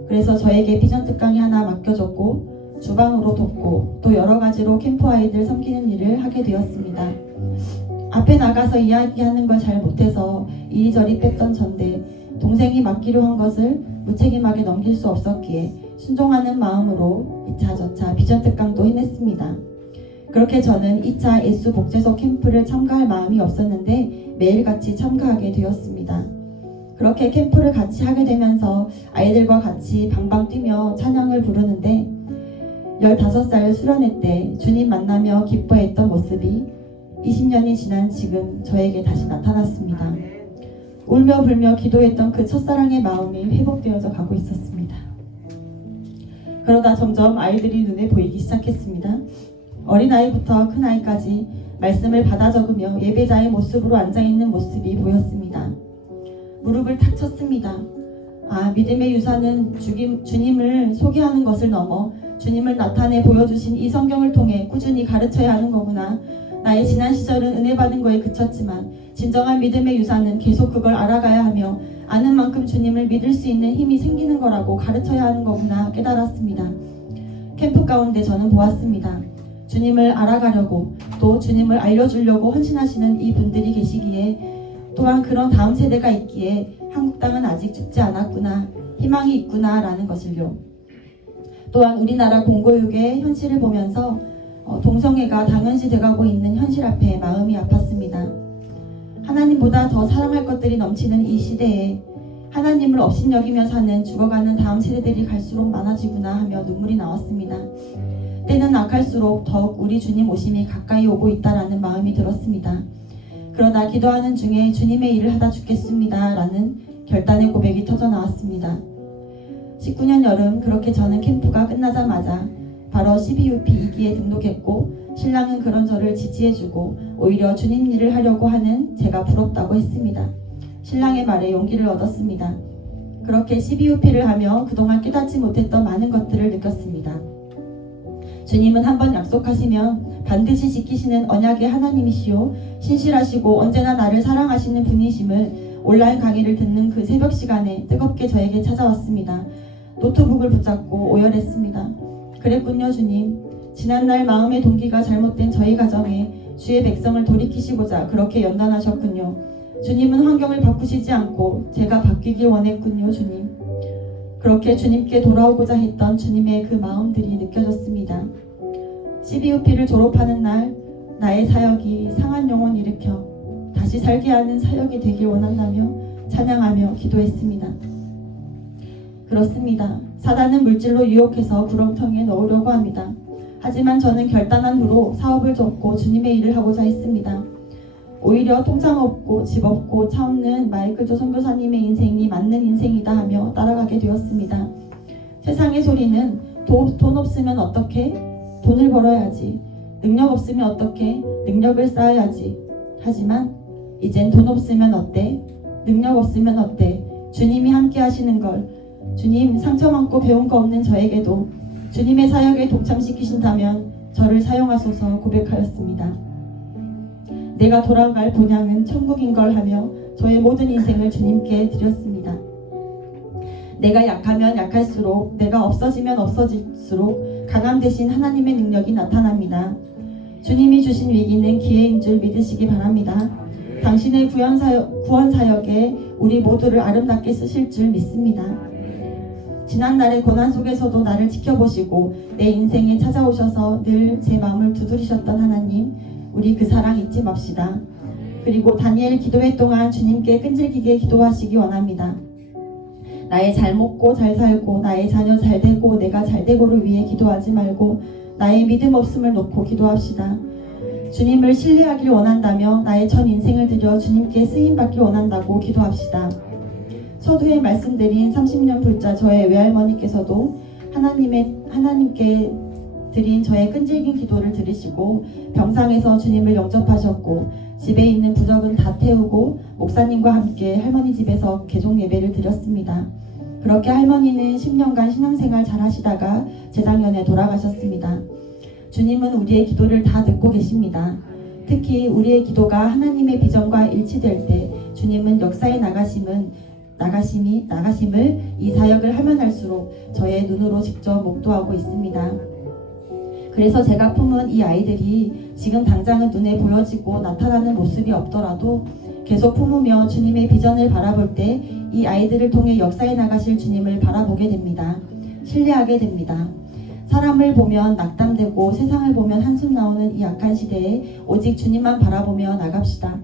그래서 저에게 비전 특강이 하나 맡겨졌고 주방으로 돕고 또 여러 가지로 캠프 아이들 섬기는 일을 하게 되었습니다. 앞에 나가서 이야기하는 걸 잘 못해서 이리저리 뺐던 전데 동생이 맡기로 한 것을 무책임하게 넘길 수 없었기에 순종하는 마음으로 이차 저차 비전 특강도 해냈습니다. 그렇게 저는 2차 예수 복제소 캠프를 참가할 마음이 없었는데 매일같이 참가하게 되었습니다. 그렇게 캠프를 같이 하게 되면서 아이들과 같이 방방 뛰며 찬양을 부르는데 15살 수련회 때 주님 만나며 기뻐했던 모습이 20년이 지난 지금 저에게 다시 나타났습니다. 울며 불며 기도했던 그 첫사랑의 마음이 회복되어져 가고 있었습니다. 그러다 점점 아이들이 눈에 보이기 시작했습니다. 어린아이부터 큰아이까지 말씀을 받아 적으며 예배자의 모습으로 앉아있는 모습이 보였습니다. 무릎을 탁 쳤습니다. 믿음의 유산은 주님을 소개하는 것을 넘어 주님을 나타내 보여주신 이 성경을 통해 꾸준히 가르쳐야 하는 거구나. 나의 지난 시절은 은혜 받은 거에 그쳤지만 진정한 믿음의 유산은 계속 그걸 알아가야 하며 아는 만큼 주님을 믿을 수 있는 힘이 생기는 거라고 가르쳐야 하는 거구나 깨달았습니다. 캠프 가운데 저는 보았습니다. 주님을 알아가려고 또 주님을 알려주려고 헌신하시는 이 분들이 계시기에 또한 그런 다음 세대가 있기에 한국 땅은 아직 죽지 않았구나, 희망이 있구나 라는 것을요. 또한 우리나라 공교육의 현실을 보면서 동성애가 당연시 돼가고 있는 현실 앞에 마음이 아팠습니다. 하나님보다 더 사랑할 것들이 넘치는 이 시대에 하나님을 업신여기며 사는 죽어가는 다음 세대들이 갈수록 많아지구나 하며 눈물이 나왔습니다. 때는 악할수록 더욱 우리 주님 오심이 가까이 오고 있다라는 마음이 들었습니다. 그러다 기도하는 중에 주님의 일을 하다 죽겠습니다 라는 결단의 고백이 터져 나왔습니다. 19년 여름 그렇게 저는 캠프가 끝나자마자 바로 12UP 2기에 등록했고 신랑은 그런 저를 지지해주고 오히려 주님 일을 하려고 하는 제가 부럽다고 했습니다. 신랑의 말에 용기를 얻었습니다. 그렇게 12UP를 하며 그동안 깨닫지 못했던 많은 것들을 느꼈습니다. 주님은 한번 약속하시면 반드시 지키시는 언약의 하나님이시오 신실하시고 언제나 나를 사랑하시는 분이심을 온라인 강의를 듣는 그 새벽 시간에 뜨겁게 저에게 찾아왔습니다. 노트북을 붙잡고 오열했습니다. 그랬군요 주님. 지난날 마음의 동기가 잘못된 저희 가정에 주의 백성을 돌이키시고자 그렇게 연단하셨군요. 주님은 환경을 바꾸시지 않고 제가 바뀌길 원했군요 주님. 그렇게 주님께 돌아오고자 했던 주님의 그 마음들이 느껴졌습니다. 12UP를 졸업하는 날 나의 사역이 상한 영혼 일으켜 다시 살게 하는 사역이 되길 원한다며 찬양하며 기도했습니다. 그렇습니다. 사단은 물질로 유혹해서 구렁텅이에 넣으려고 합니다. 하지만 저는 결단한 후로 사업을 접고 주님의 일을 하고자 했습니다. 오히려 통장 없고 집 없고 차 없는 마이클 조 선교사님의 인생이 맞는 인생이다 하며 따라가게 되었습니다. 세상의 소리는 돈 없으면 어떻게? 돈을 벌어야지. 능력 없으면 어떻게? 능력을 쌓아야지. 하지만 이젠 돈 없으면 어때? 능력 없으면 어때? 주님이 함께 하시는 걸 주님 상처 많고 배운 거 없는 저에게도 주님의 사역에 동참시키신다면 저를 사용하소서 고백하였습니다. 내가 돌아갈 본향은 천국인 걸 하며 저의 모든 인생을 주님께 드렸습니다. 내가 약하면 약할수록 내가 없어지면 없어질수록 강함 대신 하나님의 능력이 나타납니다. 주님이 주신 위기는 기회인 줄 믿으시기 바랍니다. 당신의 구원 사역에 우리 모두를 아름답게 쓰실 줄 믿습니다. 지난날의 고난 속에서도 나를 지켜보시고 내 인생에 찾아오셔서 늘 제 마음을 두드리셨던 하나님, 우리 그 사랑 잊지 맙시다. 그리고 다니엘 기도회 동안 주님께 끈질기게 기도하시기 원합니다. 나의 잘 먹고 잘 살고 나의 자녀 잘 되고 내가 잘 되고를 위해 기도하지 말고 나의 믿음 없음을 놓고 기도합시다. 주님을 신뢰하길 원한다며 나의 전 인생을 들여 주님께 쓰임받길 원한다고 기도합시다. 서두에 말씀드린 30년 불자 저의 외할머니께서도 하나님께 드린 저의 끈질긴 기도를 들으시고 병상에서 주님을 영접하셨고 집에 있는 부적은 다 태우고 목사님과 함께 할머니 집에서 계속 예배를 드렸습니다. 그렇게 할머니는 10년간 신앙생활 잘 하시다가 재작년에 돌아가셨습니다. 주님은 우리의 기도를 다 듣고 계십니다. 특히 우리의 기도가 하나님의 비전과 일치될 때 주님은 역사에 나가심을 이 사역을 하면 할수록 저의 눈으로 직접 목도하고 있습니다. 그래서 제가 품은 이 아이들이 지금 당장은 눈에 보여지고 나타나는 모습이 없더라도 계속 품으며 주님의 비전을 바라볼 때 이 아이들을 통해 역사에 나가실 주님을 바라보게 됩니다. 신뢰하게 됩니다. 사람을 보면 낙담되고 세상을 보면 한숨 나오는 이 악한 시대에 오직 주님만 바라보며 나갑시다.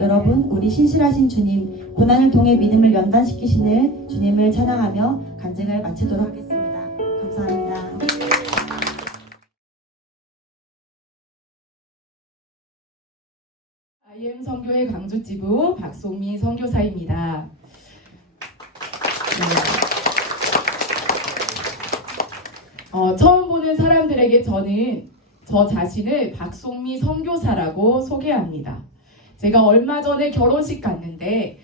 여러분, 우리 신실하신 주님, 고난을 통해 믿음을 연단시키시는 주님을 찬양하며 간증을 마치도록 하겠습니다. 감사합니다. IM 선교회 광주지부 박송미 선교사입니다. 처음 보는 사람들에게 저는 저 자신을 박송미 선교사라고 소개합니다. 제가 얼마 전에 결혼식 갔는데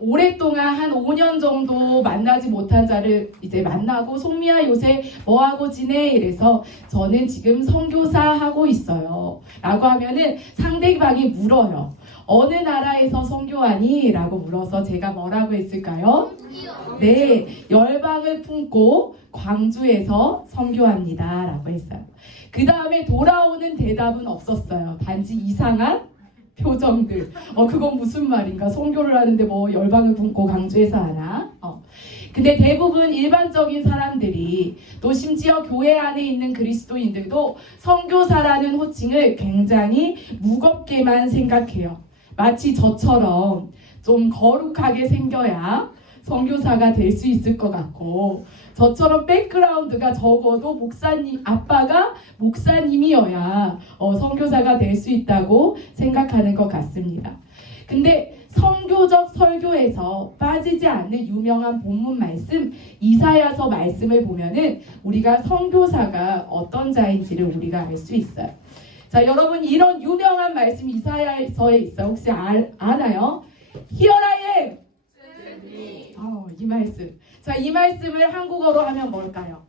오랫동안 한 5년 정도 만나지 못한 자를 이제 만나고 송미야 요새 뭐하고 지내? 이래서 저는 지금 선교사 하고 있어요 라고 하면은 상대방이 물어요. 어느 나라에서 선교하니? 라고 물어서 제가 뭐라고 했을까요? 네, 열방을 품고 광주에서 선교합니다 라고 했어요. 그 다음에 돌아오는 대답은 없었어요. 단지 이상한 표정들. 그건 무슨 말인가? 선교를 하는데 뭐 열방을 품고 광주에서 하나? 근데 대부분 일반적인 사람들이 또 심지어 교회 안에 있는 그리스도인들도 선교사라는 호칭을 굉장히 무겁게만 생각해요. 마치 저처럼 좀 거룩하게 생겨야 선교사가 될 수 있을 것 같고, 저처럼 백그라운드가 적어도 목사님, 아빠가 목사님이어야 선교사가 될 수 있다고 생각하는 것 같습니다. 근데 선교적 설교에서 빠지지 않는 유명한 본문 말씀 이사야서 말씀을 보면은 우리가 선교사가 어떤 자인지를 우리가 알 수 있어요. 자, 여러분, 이런 유명한 말씀 이사야서에 있어요. 혹시 아나요? Here I am. 이 말씀. 자, 이 말씀을 한국어로 하면 뭘까요?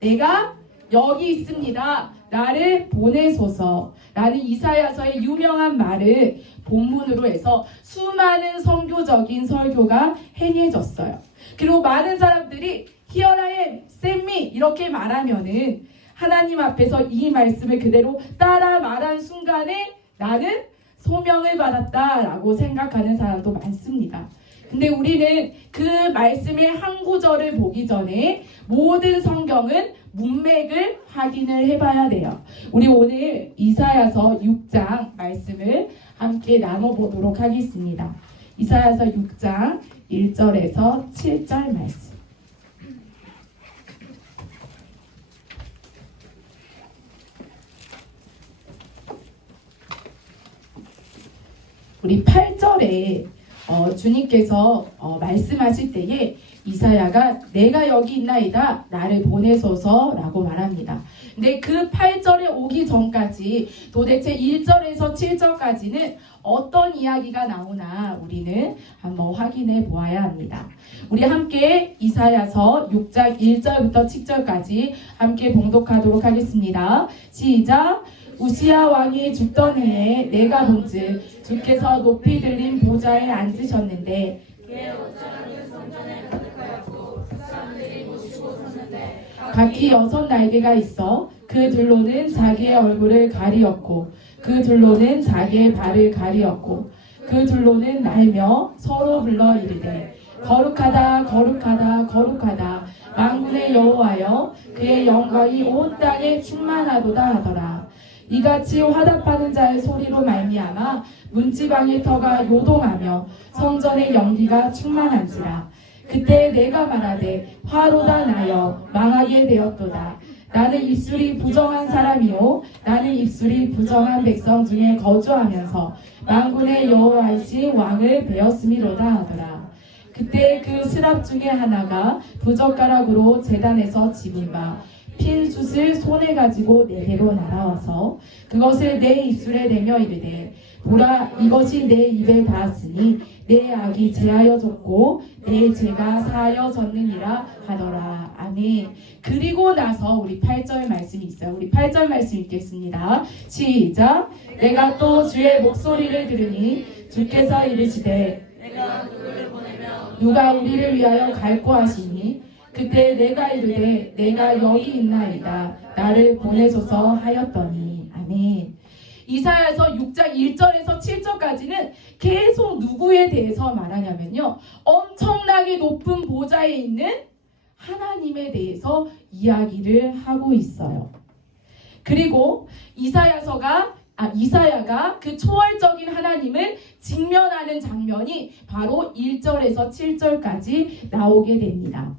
내가 여기 있습니다. 나를 보내소서. 라는 이사야서의 유명한 말을 본문으로 해서 수많은 선교적인 설교가 행해졌어요. 그리고 많은 사람들이 Here I am, send me 이렇게 말하면은 하나님 앞에서 이 말씀을 그대로 따라 말한 순간에 나는 소명을 받았다라고 생각하는 사람도 많습니다. 근데 우리는 그 말씀의 한 구절을 보기 전에 모든 성경은 문맥을 확인을 해봐야 돼요. 우리 오늘 이사야서 6장 말씀을 함께 나눠보도록 하겠습니다. 이사야서 6장 1절에서 7절 말씀. 우리 8절에 주님께서 말씀하실 때에 이사야가 내가 여기 있나이다 나를 보내소서 라고 말합니다. 근데 그 8절에 오기 전까지 도대체 1절에서 7절까지는 어떤 이야기가 나오나 우리는 한번 확인해 보아야 합니다. 우리 함께 이사야서 6장 1절부터 7절까지 함께 봉독하도록 하겠습니다. 시작! 우시야 왕이 죽던 해에 내가 본즉 주께서 높이 들린 보좌에 앉으셨는데 각기 6날개가 있어 그 둘로는 자기의 얼굴을 가리었고 그 둘로는 자기의 발을 가리었고 그 둘로는 날며 서로 불러 이르되 거룩하다 거룩하다 거룩하다 만군의 여호와여 그의 영광이 온 땅에 충만하도다 하더라. 이같이 화답하는 자의 소리로 말미암아 문지방의 터가 요동하며 성전의 연기가 충만한지라. 그때 내가 말하되 화로다 나여 망하게 되었도다. 나는 입술이 부정한 사람이요 나는 입술이 부정한 백성 중에 거주하면서 만군의 여호와이신 왕을 배웠음이로다 하더라. 그때 그 스랍 중에 하나가 부젓가락으로 제단에서 집은 바 핀 숯을 손에 가지고 내게로 날아와서 그것을 내 입술에 대며 이르되 보라 이것이 내 입에 닿았으니 내 악이 제하여졌고 내 죄가 사하여졌느니라 하더라. 아멘. 그리고 나서 우리 8절 말씀이 있어요. 우리 8절 말씀 읽겠습니다. 시작. 내가 또 주의 목소리를 들으니 주께서 이르시되 누가 우리를 위하여 갈고 하시니 그때 내가 이르되 내가 여기 있나이다 나를 보내소서 하였더니. 아멘. 이사야서 6장 1절에서 7절까지는 계속 누구에 대해서 말하냐면요, 엄청나게 높은 보좌에 있는 하나님에 대해서 이야기를 하고 있어요. 그리고 이사야가 그 초월적인 하나님을 직면하는 장면이 바로 1절에서 7절까지 나오게 됩니다.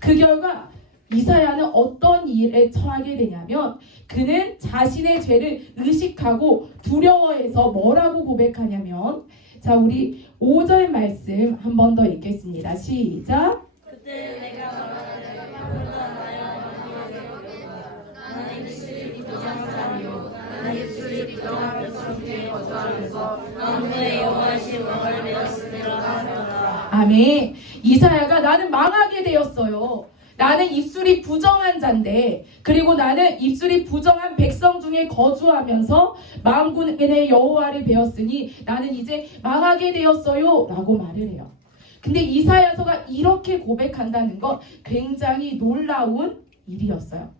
그 결과 이사야는 어떤 일에 처하게 되냐면 그는 자신의 죄를 의식하고 두려워해서 뭐라고 고백하냐면, 자 우리 5절 말씀 한 번 더 읽겠습니다. 시작. 그때 내가 말하되 나는 입술이 부정한 자요 나는 입술이 부정한 백성 중에 거주하면서 만군의 여호와이신 왕을 배웠으리라 하더라. 아멘. 이사야가 나는 망하게 되었어요. 나는 입술이 부정한 자인데, 그리고 나는 입술이 부정한 백성 중에 거주하면서 만군의 여호와를 배웠으니 나는 이제 망하게 되었어요 라고 말을 해요. 근데 이사야서가 이렇게 고백한다는 건 굉장히 놀라운 일이었어요.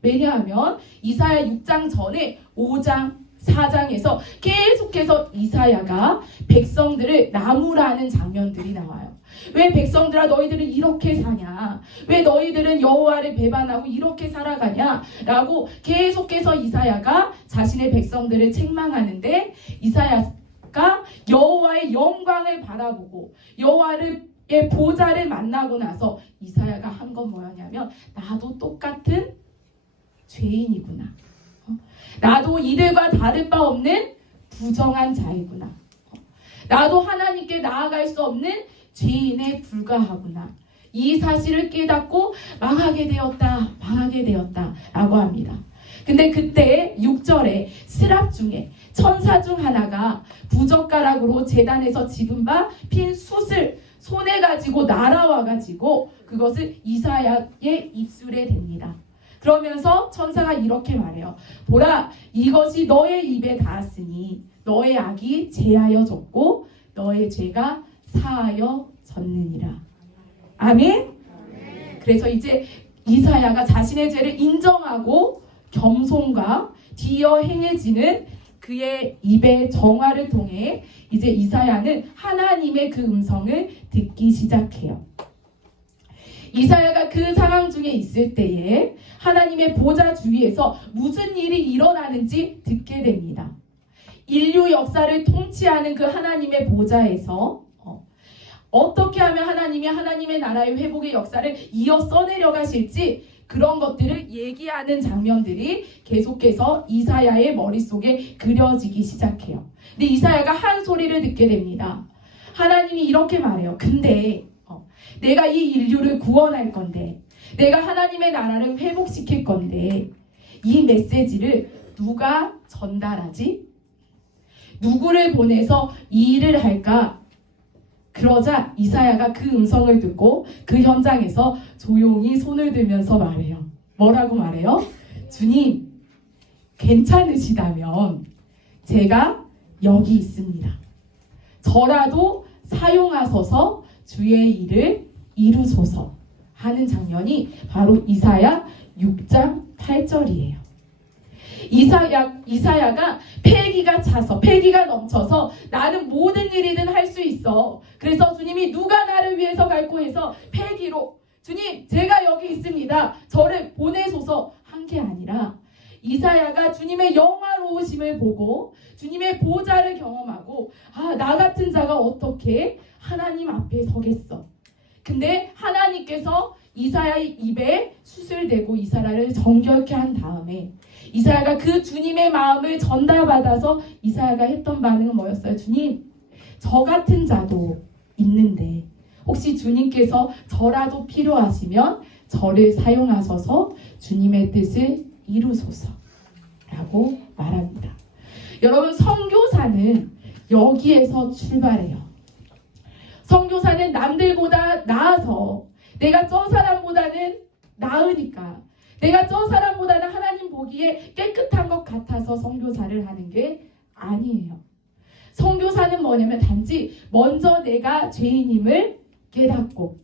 왜냐하면 이사야 6장 전에 5장 4장에서 계속해서 이사야가 백성들을 나무라는 장면들이 나와요. 왜 백성들아 너희들은 이렇게 사냐? 왜 너희들은 여호와를 배반하고 이렇게 살아가냐? 라고 계속해서 이사야가 자신의 백성들을 책망하는데, 이사야가 여호와의 영광을 바라보고 여호와의 보좌를 만나고 나서 이사야가 한 건 뭐였냐면, 나도 똑같은 죄인이구나. 나도 이들과 다를 바 없는 부정한 자이구나. 나도 하나님께 나아갈 수 없는 죄인에 불과하구나. 이 사실을 깨닫고 망하게 되었다 라고 합니다. 근데 그때 6절에 스랍 중에 천사 중 하나가 부젓가락으로 제단에서 집은 바 핀 숯을 손에 가지고 날아와 가지고 그것을 이사야의 입술에 댑니다. 그러면서 천사가 이렇게 말해요. 보라 이것이 너의 입에 닿았으니 너의 악이 제하여졌고 너의 죄가 사하여졌느니라. 아멘? 그래서 이제 이사야가 자신의 죄를 인정하고 겸손과 뒤이어 행해지는 그의 입의 정화를 통해 이제 이사야는 하나님의 그 음성을 듣기 시작해요. 이사야가 그 상황 중에 있을 때에 하나님의 보좌 주위에서 무슨 일이 일어나는지 듣게 됩니다. 인류 역사를 통치하는 그 하나님의 보좌에서 어떻게 하면 하나님이 하나님의 나라의 회복의 역사를 이어 써내려 가실지 그런 것들을 얘기하는 장면들이 계속해서 이사야의 머릿속에 그려지기 시작해요. 근데 이사야가 한 소리를 듣게 됩니다. 하나님이 이렇게 말해요. 근데 내가 이 인류를 구원할 건데, 내가 하나님의 나라를 회복시킬 건데 이 메시지를 누가 전달하지? 누구를 보내서 이 일을 할까? 그러자 이사야가 그 음성을 듣고 그 현장에서 조용히 손을 들면서 말해요. 뭐라고 말해요? 주님, 괜찮으시다면 제가 여기 있습니다. 저라도 사용하소서 주의 일을 이루소서 하는 장면이 바로 이사야 6장 8절이에요. 이사야가 패기가 넘쳐서 나는 모든 일이든 할 수 있어. 그래서 주님이 누가 나를 위해서 갈고 해서 패기로 주님 제가 여기 있습니다. 저를 보내소서 한 게 아니라 이사야가 주님의 영화로우심을 보고 주님의 보좌를 경험하고 나 같은 자가 어떻게 하나님 앞에 서겠어. 근데 하나님께서 이사야의 입에 숯을 대고 이사야를 정결케 한 다음에 이사야가 그 주님의 마음을 전달받아서 이사야가 했던 반응은 뭐였어요? 주님, 저 같은 자도 있는데 혹시 주님께서 저라도 필요하시면 저를 사용하셔서 주님의 뜻을 이루소서라고 말합니다. 여러분, 선교사는 여기에서 출발해요. 선교사는 남들보다 나아서 내가 저 사람보다는 나으니까, 내가 저 사람보다는 하나님 보기에 깨끗한 것 같아서 선교사를 하는 게 아니에요. 선교사는 뭐냐면 단지 먼저 내가 죄인임을 깨닫고,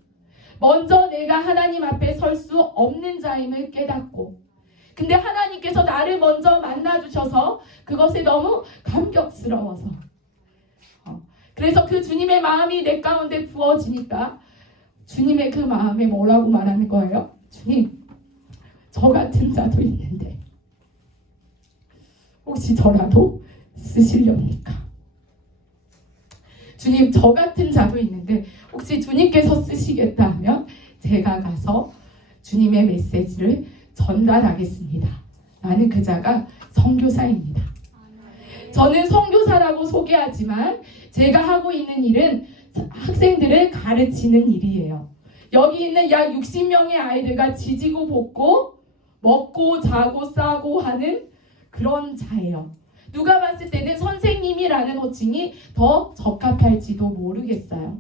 먼저 내가 하나님 앞에 설 수 없는 자임을 깨닫고, 근데 하나님께서 나를 먼저 만나주셔서 그것에 너무 감격스러워서, 그래서 그 주님의 마음이 내 가운데 부어지니까 주님의 그 마음에 뭐라고 말하는 거예요? 주님, 저 같은 자도 있는데 혹시 저라도 쓰시렵니까? 주님, 저 같은 자도 있는데 혹시 주님께서 쓰시겠다 하면 제가 가서 주님의 메시지를 전달하겠습니다. 나는 그 자가 선교사입니다. 저는 선교사라고 소개하지만 제가 하고 있는 일은 학생들을 가르치는 일이에요. 여기 있는 약 60명의 아이들과 지지고 볶고 먹고 자고 싸고 하는 그런 자예요. 누가 봤을 때는 선생님이라는 호칭이 더 적합할지도 모르겠어요.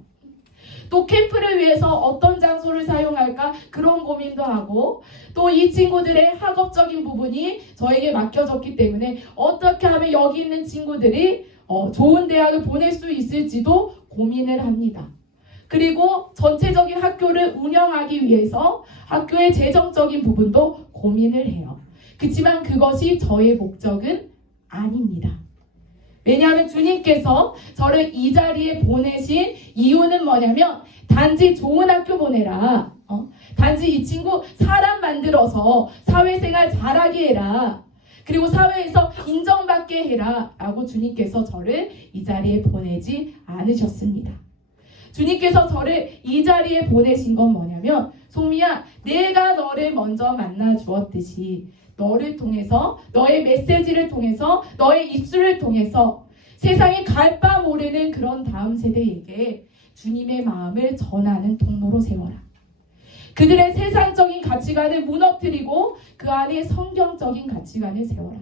또 캠프를 위해서 어떤 장소를 사용할까 그런 고민도 하고, 또 이 친구들의 학업적인 부분이 저에게 맡겨졌기 때문에 어떻게 하면 여기 있는 친구들이 좋은 대학을 보낼 수 있을지도 고민을 합니다. 그리고 전체적인 학교를 운영하기 위해서 학교의 재정적인 부분도 고민을 해요. 그렇지만 그것이 저의 목적은 아닙니다. 왜냐하면 주님께서 저를 이 자리에 보내신 이유는 뭐냐면 단지 좋은 학교 보내라, 단지 이 친구 사람 만들어서 사회생활 잘하게 해라, 그리고 사회에서 인정받게 해라 라고 주님께서 저를 이 자리에 보내지 않으셨습니다. 주님께서 저를 이 자리에 보내신 건 뭐냐면, 송미야, 내가 너를 먼저 만나 주었듯이 너를 통해서, 너의 메시지를 통해서, 너의 입술을 통해서 세상에 갈 바 모르는 그런 다음 세대에게 주님의 마음을 전하는 통로로 세워라. 그들의 세상적인 가치관을 무너뜨리고 그 안에 성경적인 가치관을 세워라.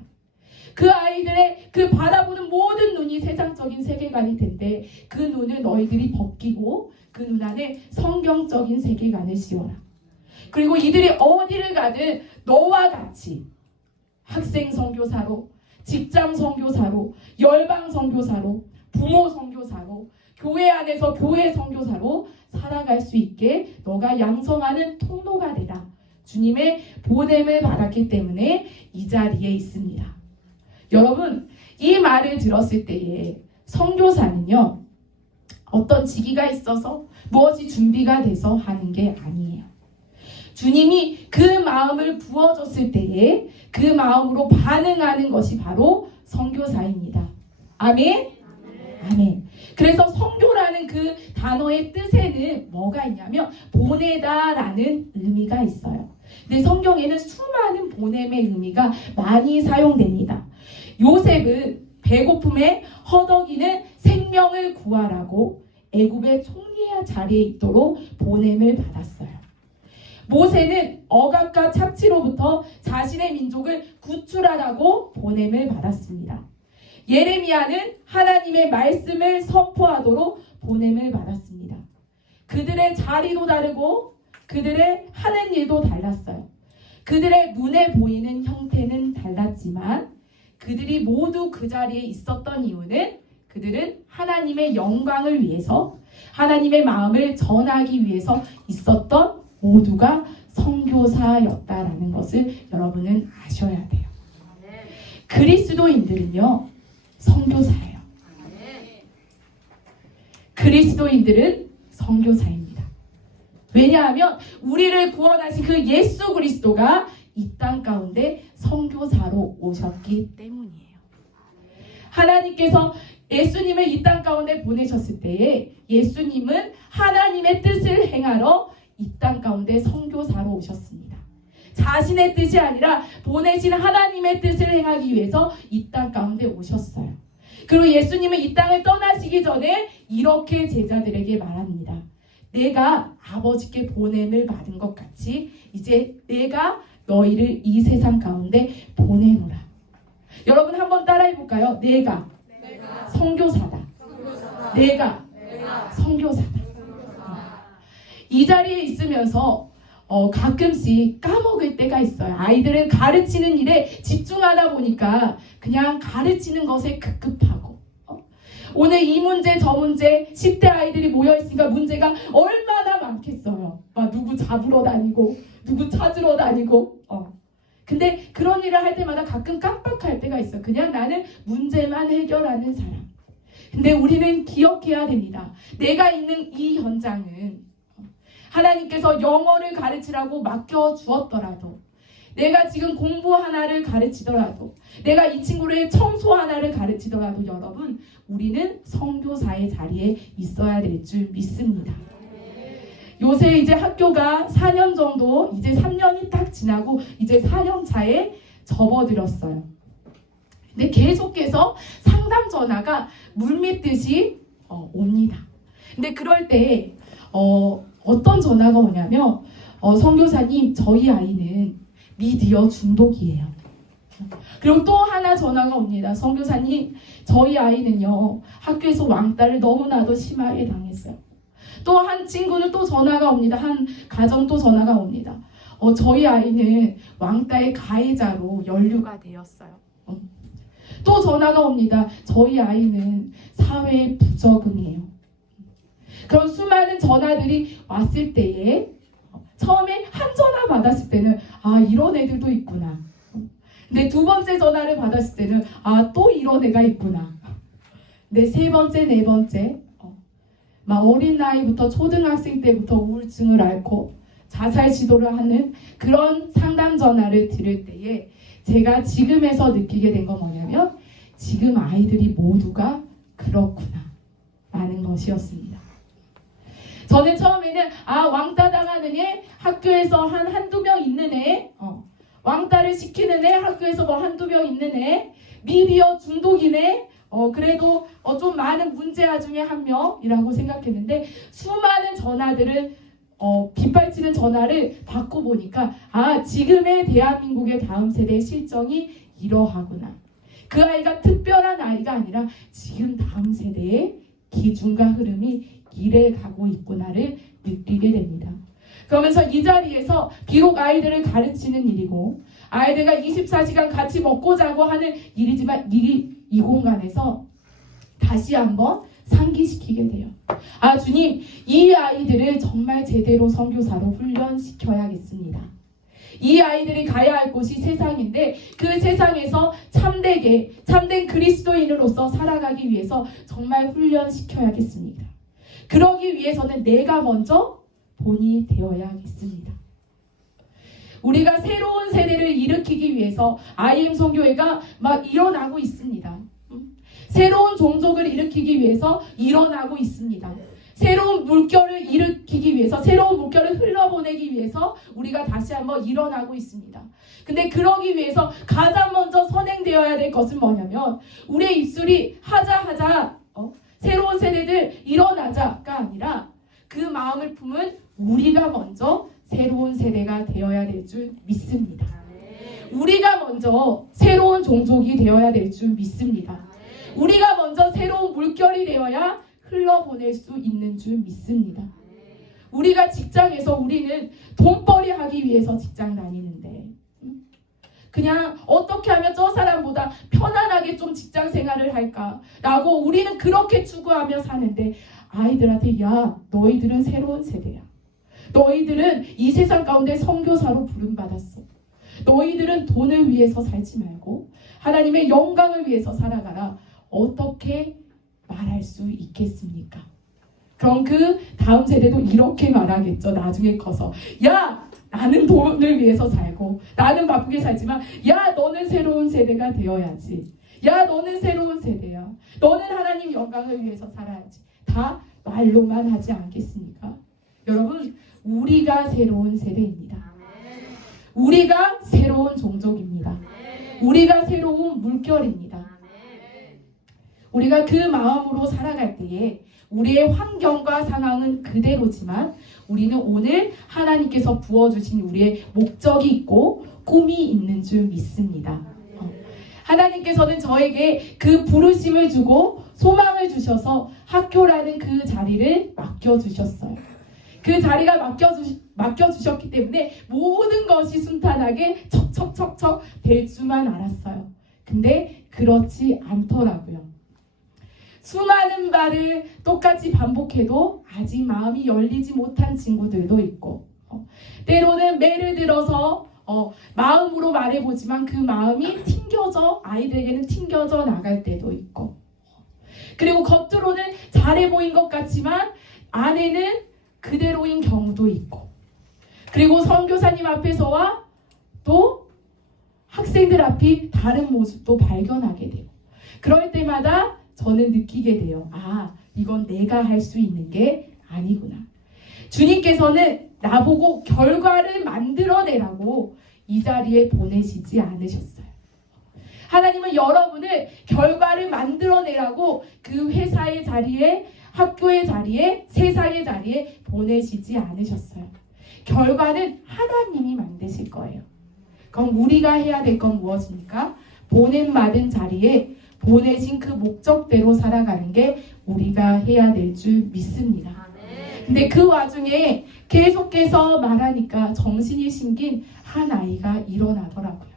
그 아이들의 그 바라보는 모든 눈이 세상적인 세계관이 텐데 그 눈을 너희들이 벗기고 그 눈 안에 성경적인 세계관을 씌워라. 그리고 이들이 어디를 가든 너와 같이 학생 선교사로, 직장 선교사로, 열방 선교사로, 부모 선교사로, 교회 안에서 교회 선교사로 살아갈 수 있게 너가 양성하는 통로가 되라. 주님의 보냄을 받았기 때문에 이 자리에 있습니다. 여러분, 이 말을 들었을 때에 선교사는요, 어떤 직위가 있어서 무엇이 준비가 돼서 하는 게 아니에요. 주님이 그 마음을 부어줬을 때에 그 마음으로 반응하는 것이 바로 선교사입니다. 아멘? 아멘. 그래서 선교라는 그 단어의 뜻에는 뭐가 있냐면 보내다라는 의미가 있어요. 근데 성경에는 수많은 보냄의 의미가 많이 사용됩니다. 요셉은 배고픔에 허덕이는 생명을 구하라고 애굽의 총리의 자리에 있도록 보냄을 받았어요. 모세는 억압과 착취로부터 자신의 민족을 구출하라고 보냄을 받았습니다. 예레미야는 하나님의 말씀을 선포하도록 보냄을 받았습니다. 그들의 자리도 다르고 그들의 하는 일도 달랐어요. 그들의 눈에 보이는 형태는 달랐지만 그들이 모두 그 자리에 있었던 이유는 그들은 하나님의 영광을 위해서, 하나님의 마음을 전하기 위해서 있었던 모두가 선교사였다라는 것을 여러분은 아셔야 돼요. 그리스도인들은요, 선교사예요. 그리스도인들은 선교사입니다. 왜냐하면 우리를 구원하신 그 예수 그리스도가 이 땅 가운데 선교사로 오셨기 때문이에요. 하나님께서 예수님을 이 땅 가운데 보내셨을 때에 예수님은 하나님의 뜻을 행하러 이 땅 가운데 선교사로 오셨습니다. 자신의 뜻이 아니라 보내신 하나님의 뜻을 행하기 위해서 이 땅 가운데 오셨어요. 그리고 예수님은 이 땅을 떠나시기 전에 이렇게 제자들에게 말합니다. 내가 아버지께 보냄을 받은 것 같이 이제 내가 너희를 이 세상 가운데 보내노라. 여러분 한번 따라해 볼까요? 내가 선교사다. 내가 선교사다. 이 자리에 있으면서 가끔씩 까먹을 때가 있어요. 아이들은 가르치는 일에 집중하다 보니까 그냥 가르치는 것에 급급하고 오늘 이 문제 저 문제 10대 아이들이 모여있으니까 문제가 얼마나 많겠어요. 막 누구 잡으러 다니고 누구 찾으러 다니고 근데 그런 일을 할 때마다 가끔 깜빡할 때가 있어요. 그냥 나는 문제만 해결하는 사람. 근데 우리는 기억해야 됩니다. 내가 있는 이 현장은 하나님께서 영어를 가르치라고 맡겨주었더라도 내가 지금 공부 하나를 가르치더라도 내가 이 친구를 청소 하나를 가르치더라도 여러분 우리는 선교사의 자리에 있어야 될 줄 믿습니다. 요새 이제 학교가 4년 정도 이제 3년이 딱 지나고 이제 4년 차에 접어들었어요. 근데 계속해서 상담 전화가 물밀듯이 옵니다. 근데 그럴 때 어떤 전화가 오냐면 선교사님 저희 아이는 미디어 중독이에요. 그리고 또 하나 전화가 옵니다. 선교사님 저희 아이는요 학교에서 왕따를 너무나도 심하게 당했어요. 또 한 친구는 또 전화가 옵니다. 한 가정 또 전화가 옵니다. 저희 아이는 왕따의 가해자로 연루가 되었어요. 또 전화가 옵니다. 저희 아이는 사회에 부적응해요. 그런 수많은 전화들이 왔을 때에 처음에 한 전화 받았을 때는 이런 애들도 있구나. 근데 두 번째 전화를 받았을 때는 또 이런 애가 있구나. 근데 세 번째, 네 번째 막 어린 나이부터 초등학생 때부터 우울증을 앓고 자살 시도를 하는 그런 상담 전화를 들을 때에 제가 지금에서 느끼게 된 건 뭐냐면 지금 아이들이 모두가 그렇구나 라는 것이었습니다. 저는 처음에는 왕따 당하는 애 학교에서 한두 명 있는 애 왕따를 시키는 애 학교에서 뭐 한두 명 있는 애 미디어 중독인 애 그래도 좀 많은 문제아 중에 한 명이라고 생각했는데 수많은 전화들을 빗발치는 전화를 받고 보니까 지금의 대한민국의 다음 세대의 실정이 이러하구나. 그 아이가 특별한 아이가 아니라 지금 다음 세대의 기준과 흐름이 이래 가고 있구나를 느끼게 됩니다. 그러면서 이 자리에서 비록 아이들을 가르치는 일이고 아이들과 24시간 같이 먹고 자고 하는 일이지만 이 공간에서 다시 한번 상기시키게 돼요. 주님, 이 아이들을 정말 제대로 선교사로 훈련시켜야겠습니다. 이 아이들이 가야 할 곳이 세상인데 그 세상에서 참된 그리스도인으로서 살아가기 위해서 정말 훈련시켜야겠습니다. 그러기 위해서는 내가 먼저 본이 되어야겠습니다. 우리가 새로운 세대를 일으키기 위해서 IM 선교회가 막 일어나고 있습니다. 새로운 종족을 일으키기 위해서 일어나고 있습니다. 새로운 물결을 일으키기 위해서 새로운 물결을 흘러보내기 위해서 우리가 다시 한번 일어나고 있습니다. 근데 그러기 위해서 가장 먼저 선행되어야 될 것은 뭐냐면 우리의 입술이 하자 새로운 세대들 일어나자가 아니라 그 마음을 품은 우리가 먼저 새로운 세대가 되어야 될 줄 믿습니다. 우리가 먼저 새로운 종족이 되어야 될 줄 믿습니다. 우리가 먼저 새로운 물결이 되어야 흘러보낼 수 있는 줄 믿습니다. 우리가 직장에서 우리는 돈벌이 하기 위해서 직장 다니는데 그냥 어떻게 하면 저 사람보다 편안하게 좀 직장 생활을 할까라고 우리는 그렇게 추구하며 사는데 아이들한테 너희들은 새로운 세대야. 너희들은 이 세상 가운데 선교사로 부름받았어. 너희들은 돈을 위해서 살지 말고 하나님의 영광을 위해서 살아가라. 어떻게 말할 수 있겠습니까? 그럼 그 다음 세대도 이렇게 말하겠죠. 나중에 커서 나는 돈을 위해서 살고 나는 바쁘게 살지만 너는 새로운 세대가 되어야지. 너는 새로운 세대야. 너는 하나님 영광을 위해서 살아야지. 다 말로만 하지 않겠습니까? 여러분 우리가 새로운 세대입니다. 우리가 새로운 종족입니다. 우리가 새로운 물결입니다. 우리가 그 마음으로 살아갈 때에 우리의 환경과 상황은 그대로지만 우리는 오늘 하나님께서 부어주신 우리의 목적이 있고 꿈이 있는 줄 믿습니다. 하나님께서는 저에게 그 부르심을 주고 소망을 주셔서 학교라는 그 자리를 맡겨주셨어요. 그 자리가 맡겨주셨기 때문에 모든 것이 순탄하게 척척척척 될 줄만 알았어요. 근데 그렇지 않더라고요. 수많은 바를 똑같이 반복해도 아직 마음이 열리지 못한 친구들도 있고, 때로는 매를 들어서 마음으로 말해보지만 그 마음이 아이들에게는 튕겨져 나갈 때도 있고, 그리고 겉으로는 잘해 보인 것 같지만 안에는 그대로인 경우도 있고, 그리고 선교사님 앞에서와 또 학생들 앞이 다른 모습도 발견하게 돼요. 그럴 때마다 저는 느끼게 돼요. 아, 이건 내가 할 수 있는 게 아니구나. 주님께서는 나보고 결과를 만들어내라고 이 자리에 보내시지 않으셨어요. 하나님은 여러분을 결과를 만들어내라고 그 회사의 자리에, 학교의 자리에, 세상의 자리에 보내시지 않으셨어요. 결과는 하나님이 만드실 거예요. 그럼 우리가 해야 될 건 무엇입니까? 보냄받은 자리에 보내신 그 목적대로 살아가는 게 우리가 해야 될 줄 믿습니다. 근데 그 와중에 계속해서 말하니까 정신이 심긴 한 아이가 일어나더라고요.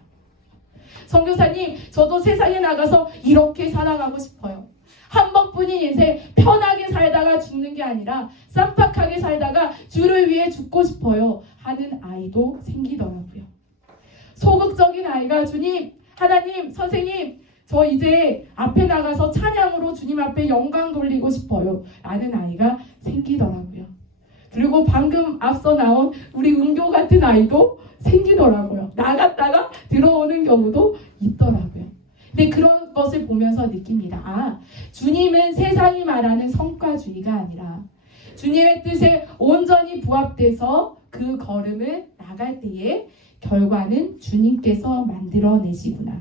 선교사님, 저도 세상에 나가서 이렇게 살아가고 싶어요. 한 번뿐인 인생 편하게 살다가 죽는 게 아니라 쌈박하게 살다가 주를 위해 죽고 싶어요 하는 아이도 생기더라고요. 소극적인 아이가 주님, 하나님, 선생님, 저 이제 앞에 나가서 찬양으로 주님 앞에 영광 돌리고 싶어요 라는 아이가 생기더라고요. 그리고 방금 앞서 나온 우리 은교 같은 아이도 생기더라고요. 나갔다가 들어오는 경우도 있더라고요. 근데 그런 것을 보면서 느낍니다. 아, 주님은 세상이 말하는 성과주의가 아니라 주님의 뜻에 온전히 부합돼서 그 걸음을 나갈 때에 결과는 주님께서 만들어내시구나.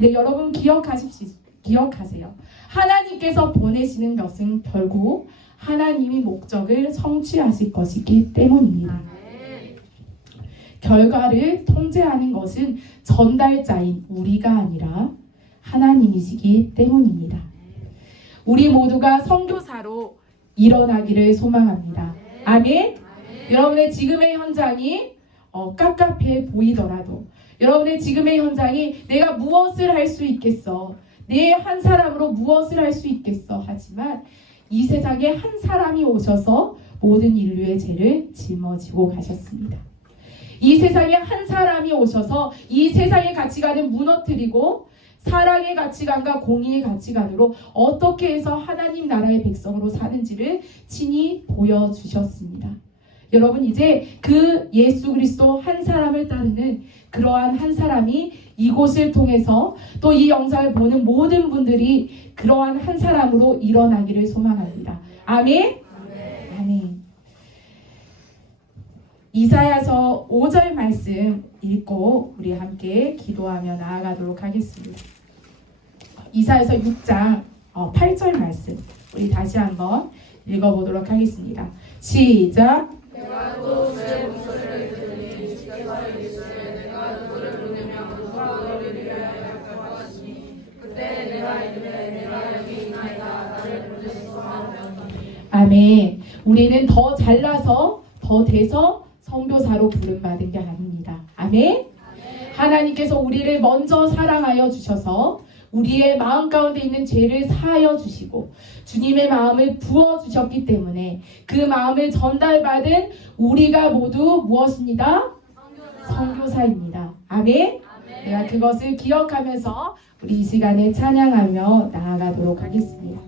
네, 여러분 기억하세요. 하나님께서 보내시는 것은 결국 하나님이 목적을 성취하실 것이기 때문입니다. 결과를 통제하는 것은 전달자인 우리가 아니라 하나님이시기 때문입니다. 우리 모두가 선교사로 일어나기를 소망합니다. 아멘. 여러분의 지금의 현장이 깝깝해 보이더라도, 여러분의 지금의 현장이 내가 무엇을 할 수 있겠어, 내 한 사람으로 무엇을 할 수 있겠어 하지만 이 세상에 한 사람이 오셔서 모든 인류의 죄를 짊어지고 가셨습니다. 이 세상에 한 사람이 오셔서 이 세상의 가치관을 무너뜨리고 사랑의 가치관과 공의의 가치관으로 어떻게 해서 하나님 나라의 백성으로 사는지를 친히 보여주셨습니다. 여러분, 이제 그 예수 그리스도 한 사람을 따르는 그러한 한 사람이 이곳을 통해서 또 이 영상을 보는 모든 분들이 그러한 한 사람으로 일어나기를 소망합니다. 아멘? 아멘. 이사야서 5절 말씀 읽고 우리 함께 기도하며 나아가도록 하겠습니다. 이사야서 6장 8절 말씀 우리 다시 한번 읽어보도록 하겠습니다. 시작. 내가 또 주의 목소리를 들으니 주께서 이르시되 내가 누구를 보내며 누가 너를 위하여 할 것이니 그때 내가 이르되 내가 여기 있나이다 나를 보내소서 하며. 아멘. 우리는 더 잘나서 더 돼서 선교사로 부름받은 게 아닙니다. 아멘. 하나님께서 우리를 먼저 사랑하여 주셔서 우리의 마음 가운데 있는 죄를 사하여 주시고 주님의 마음을 부어주셨기 때문에 그 마음을 전달받은 우리가 모두 무엇입니다? 선교사입니다. 아멘. 내가 그것을 기억하면서 우리 이 시간에 찬양하며 나아가도록 하겠습니다.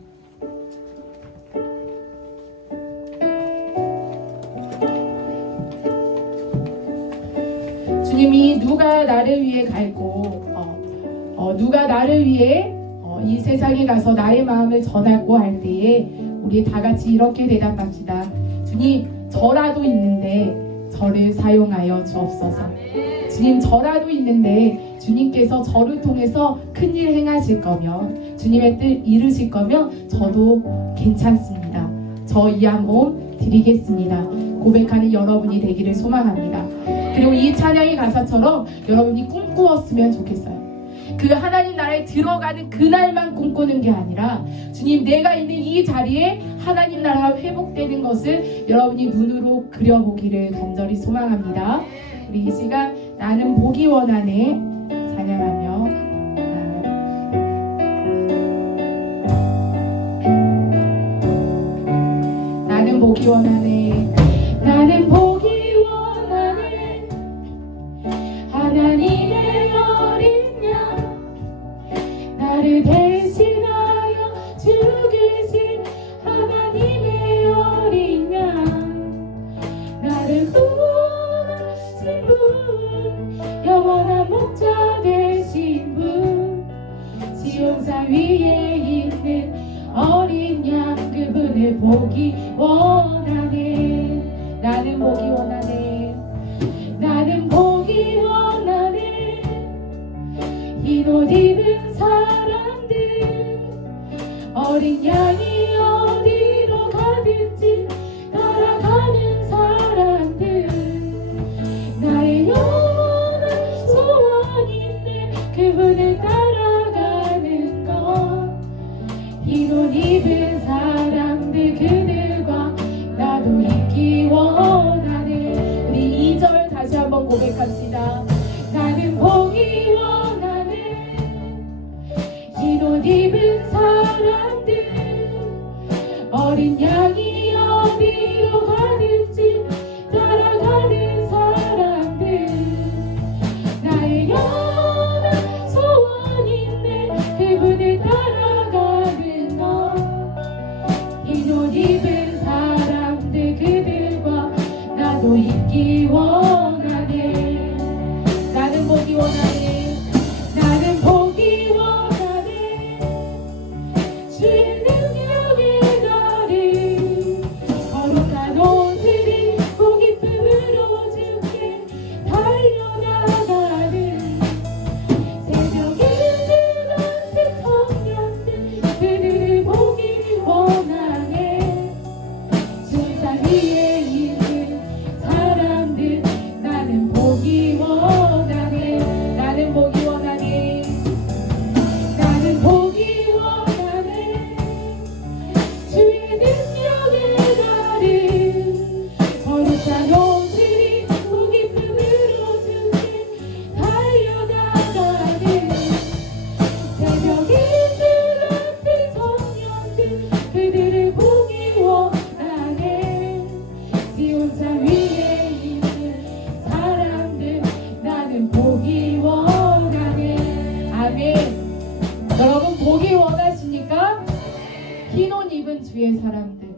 주님이 누가 나를 위해 갈고 누가 나를 위해 이 세상에 가서 나의 마음을 전하고 할 때에 우리 다 같이 이렇게 대답합시다. 주님, 저라도 있는데 저를 사용하여 주옵소서. 주님, 저라도 있는데 주님께서 저를 통해서 큰일 행하실 거면 주님의 뜻 이루실 거면 저도 괜찮습니다. 저 이 한 몸 드리겠습니다. 고백하는 여러분이 되기를 소망합니다. 그리고 이 찬양의 가사처럼 여러분이 꿈꾸었으면 좋겠어요. 그 하나님 나라에 들어가는 그날만 꿈꾸는 게 아니라 주님 내가 있는 이 자리에 하나님 나라가 회복되는 것을 여러분이 눈으로 그려보기를 간절히 소망합니다. 우리 이 시간 나는 보기 원하네 찬양하며 나는 보기 원하네 나는 보기 원하네 하나님의 어린 양 나를 대신하여 죽으신 하나님의 어린 양 나를 구원하신 분 영원한 목자 되신 분 지용산 위에 있는 어린 양 그분을 보기 원하네 나는 보기 원하네 나는 보기 원하네 흰 옷 입은 사람들 어린 양이 어디로 가든지 따라가는 사람들 나의 영원한 소원인데 그분을 따라가는 것 흰 옷 입은 사람들 그들과 나도 있기 원하네 우리 2절 다시 한번 고백합시다 나는 보기 원하네 흰 옷 입은 사람들 어린 양이 어디로 가든지 따라가는 사람들 나의 영원한 소원인데 그분을 따라가는 것 흰 옷 입은 사람들 그들과 나도 있기 원하네 나는 보기 원하네 나는 보기 원하네 주의 능력의 나를 거룩한 옷을 입고 기쁨으로 주께 달려나가는 새벽에 주는 청년들 그들을 보기 원하네 중산 위에 있는 사람들 나는 보기 원하네 나는 보기 원하네 나는 보기 원하네 주의 능력의 나를 거룩한 옷을 입고 기쁨으로 주께 달려나가는 새벽에 주 같은 청년들 그들을 보기 원하네 지온산 위에 있는 사람들 나는 보기 원하네 아멘 여러분 보기 원하십니까? 흰옷 입은 주의 사람들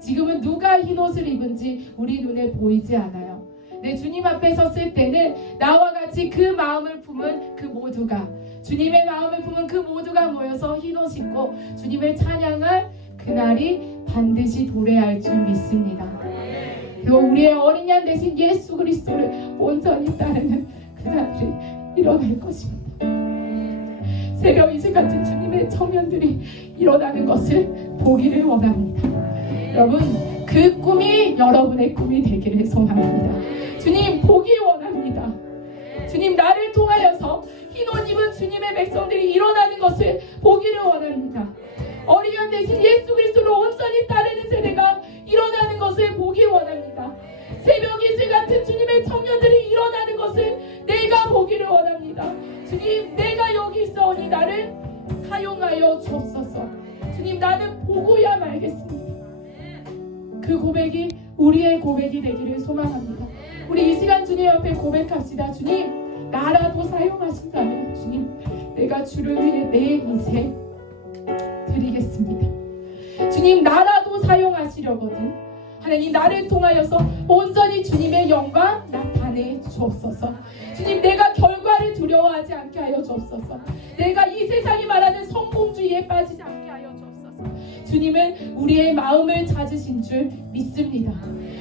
지금은 누가 흰옷을 입은지 우리 눈에 보이지 않아요 내 주님 앞에 섰을 때는 나와 같이 그 마음을 품은 그 모두가 주님의 마음을 품은 그 모두가 모여서 흰옷 입고 주님을 찬양할 그날이 반드시 도래할 줄 믿습니다 그리고 우리의 어린 양 대신 예수 그리스도를 온전히 따르는 그날이 일어날 것입니다 새벽 이슬 같은 주님의 청년들이 일어나는 것을 보기를 원합니다 여러분 그 꿈이 여러분의 꿈이 되기를 소망합니다 주님 보기 원합니다 주님 나를 통하여서 흰옷 입은 주님의 백성들이 일어나는 것을 보기를 원합니다 어린 양 대신 예수 그리스도를 온전히 따르는 세대가 일어나는 것을 보기 원합니다 새벽 이슬 같은 주님의 청년들이 일어나는 것을 내가 보기를 원합니다 주님 내가 여기 있어오니 나를 사용하여 주옵소서 주님 나는 보고야 말겠습니다 그 고백이 우리의 고백이 되기를 소망합니다 우리 이 시간 주님 앞에 고백합시다 주님 나라도 사용하신다면 주님 내가 주를 위해 내 인생 드리겠습니다 주님 나라도 사용하시려거든 하나님 나를 통하여서 온전히 주님의 영광 나타내 주옵소서 주님 내가 결과를 두려워하지 않게 하여 주옵소서 내가 이 세상이 말하는 성공주의에 빠지지 않게 하여 주옵소서 주님은 우리의 마음을 찾으신 줄 믿습니다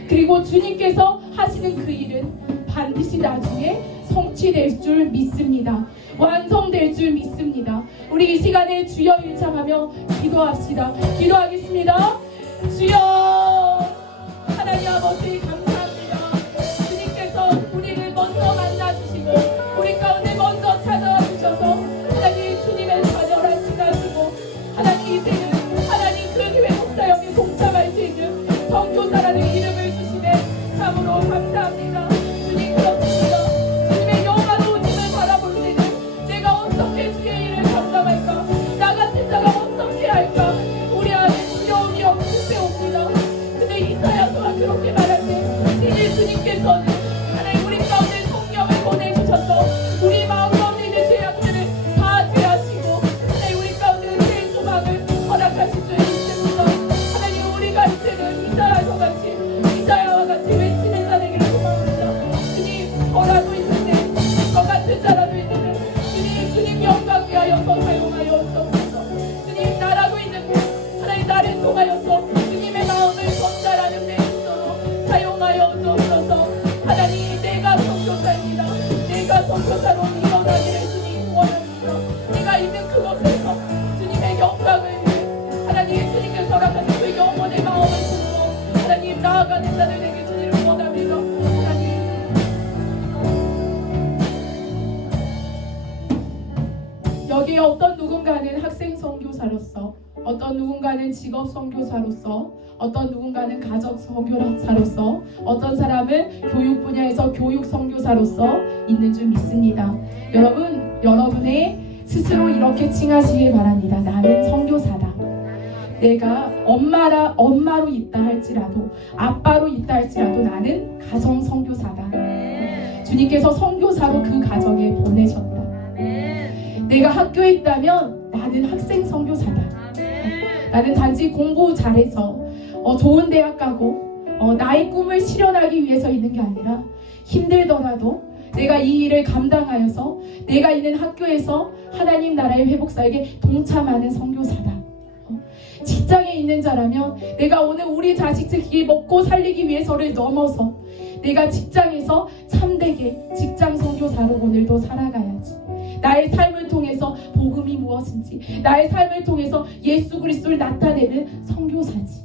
그리고 주님께서 하시는 그 일은 반드시 나중에 성취될 줄 믿습니다 완성될 줄 믿습니다. 우리 이 시간에 주여 일창하며 기도합시다. 기도하겠습니다. 주여, 하나님 아버지 감사합니다. 주님께서 우리를 먼저 만나주시고 우리 가운데 먼저 찾아와 주셔서 하나님 주님의 자녀를 하시고 하나님 이제는 하나님 그 교회 목사역에 동참할 수 있는 선교사라는 이름을 주시네 참으로 감사합니다. 주님 그렇습니다. 주님의 영화로우심을 바라볼 때는 내가 어떻게 주의 일을 감당할까, 나 같은 자가 어떻게 할까, 우리 안에 두려움이 없을 때 옵니다. 근데 이사야서가 그렇게 말할 때 진실 주님께서는 하나님 우리 가운데 성령을 보내주셔서 우리 마음 가운데 있는 죄악들을 다 제하시고 하나님 우리 가운데 새 소망을 허락하실 줄 믿습니다. 하나님 우리가 이제는 이사야와 같이 외치는 자 되기를 소망합니다. 주님 저라도 있는데 저 같은 자라도 있는데 주님 영광 위하여서 사용하여 주옵소서. 주님 나라고 있는데 하나님 나를 통하여서 주님의 마음을 전달하는 데 있도록 사용하여 주옵소서. 하나님 내가 선교사입니다. 내가 선교사로 일어나기를 주님 원합니다. 내가 있는 그곳에서 주님의 영광을 위해 하나님 주님께서 허락하신 그 영혼의 마음을 품고 하나님 나아가는 자들 되게 주님을 원합니다. 하나님 여기에 어떤 누군가는 학생 선교사로서, 어떤 누군가는 직업 선교사로서, 어떤 누군가는 가족 선교사로서, 어떤 사람은 교육 분야에서 교육 선교사로서 있는 줄 믿습니다. 여러분의 스스로 이렇게 칭하시길 바랍니다. 나는 선교사다. 내가 엄마로 있다 할지라도, 아빠로 있다 할지라도 나는 가정 선교사다. 주님께서 선교사로 그 가정에 보내셨다. 내가 학교에 있다면 나는 학생 선교사다. 나는 단지 공부 잘해서 좋은 대학 가고 나의 꿈을 실현하기 위해서 있는 게 아니라 힘들더라도 내가 이 일을 감당하여서 내가 있는 학교에서 하나님 나라의 회복사에게 동참하는 선교사다. 직장에 있는 자라면 내가 오늘 우리 자식들이 먹고 살리기 위해서를 넘어서 내가 직장에서 참되게 직장 선교사로 오늘도 살아가야지. 나의 삶을 통해서 복음이 무엇인지, 나의 삶을 통해서 예수 그리스도를 나타내는 선교사지.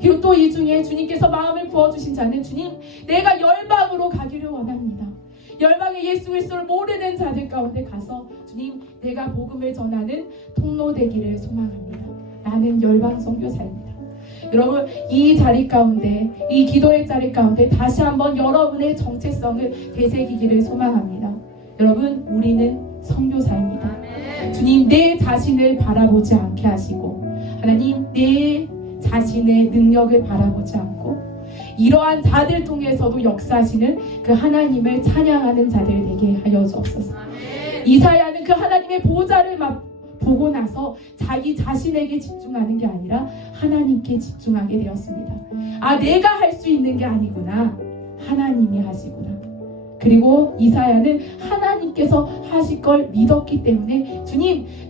그리고 또 이 중에 주님께서 마음을 부어주신 자는 주님 내가 열방으로 가기를 원합니다. 열방의 예수 그리스도를 모르는 자들 가운데 가서 주님 내가 복음을 전하는 통로 되기를 소망합니다. 나는 열방 선교사입니다. 여러분 이 자리 가운데, 이 기도의 자리 가운데 다시 한번 여러분의 정체성을 되새기기를 소망합니다. 여러분 우리는 선교사입니다. 주님 내 자신을 바라보지 않게 하시고 하나님 내 자신의 능력을 바라보지 않고 이러한 자들 통해서도 역사하시는 그 하나님을 찬양하는 자들 되게 하여 주옵소서. 이사야는 그 하나님의 보좌를 보고 나서 자기 자신에게 집중하는 게 아니라 하나님께 집중하게 되었습니다. 아 내가 할 수 있는 게 아니구나, 하나님이 하시구나. 그리고 이사야는 하나님께서 하실 걸 믿었기 때문에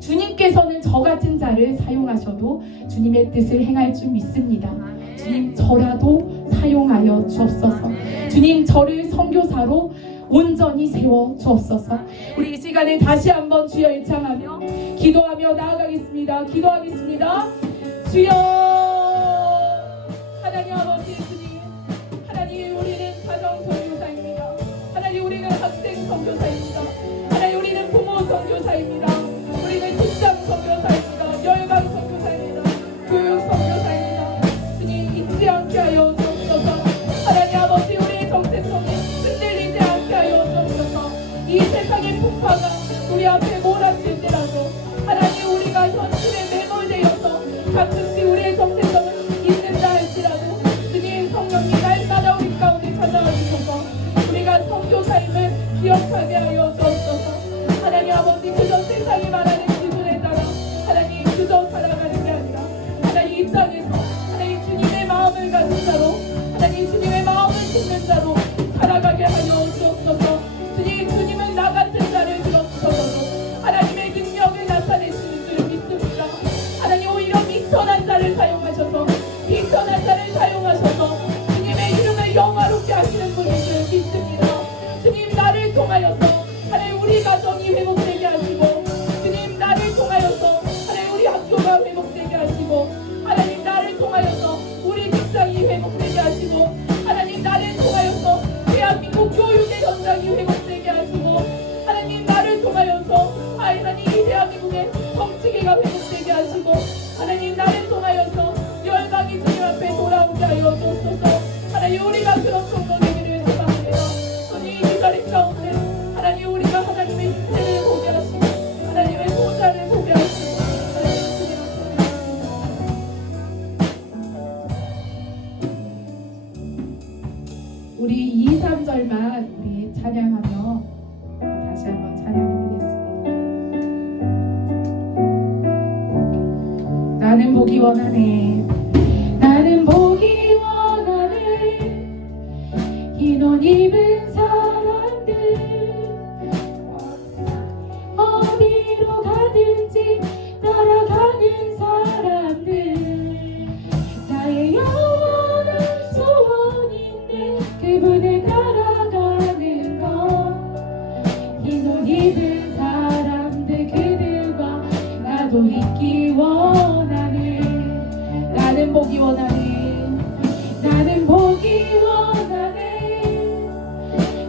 주님께서는 저 같은 자를 사용하셔도 주님의 뜻을 행할 줄 믿습니다. 주님 저라도 사용하여 주옵소서. 주님 저를 선교사로 온전히 세워 주옵소서. 우리 이 시간에 다시 한번 주여 일창하며 기도하며 나아가겠습니다. 기도하겠습니다. 주여 하나님 아버지 주님, 하나님 우리는 가정 선교사입니다. 하나님 우리는 학생 선교사입니다. 하나님 우리는 부모 선교사입니다. 우리는 직장 선교사입니다. 열방 선교사입니다. 교육 선교사입니다. 주님 잊지 않게 하여 주옵소서. 하나님 아버지 우리의 정체성에 흔들리지 않게 하여 주옵소서. 이 세상의 풍파가 우리 앞에 몰아칠지라도 하나님 우리가 현실에 매몰되어서 가끔씩 우리의 정체성을 잊는다 할지라도 주님 성령님 날마다 우리 가운데 찾아와 주셔서 우리가 선교사임을 기억하게 하여 주옵소서. 하나님 아버지 그저 세상이 말하는 기준에 따라 하나님 그저 살아가는 게 아니라 하나님 이 땅에서 하나님 주님의 마음을 가진 자로, 하나님 주님의 마음을 품는 자로 살아가게 하여 주옵소서. 주님은 나 같은 자를 들어주셔서도 하나님의 능력을 나타내시는 줄 믿습니다. 하나님 오히려 미천한 자를 사용하셔서 비천한 자를 사용하셔서 주님의 이름을 영화롭게 하시는 분인 줄 믿습니다. 주님 나를 통하여서 하나님 우리 가정이 나는 보기 원하네. 나는 보기 원하네. 흰 옷 입은 사람들 어디로 가든지 따라가는 사람들 나의 영원한 소원인데 그분을 따라가는 것 흰 옷 입은 사람들 그들과 나도 있기 원하네. 나는 보기 원하네. 나는 보기 원하네.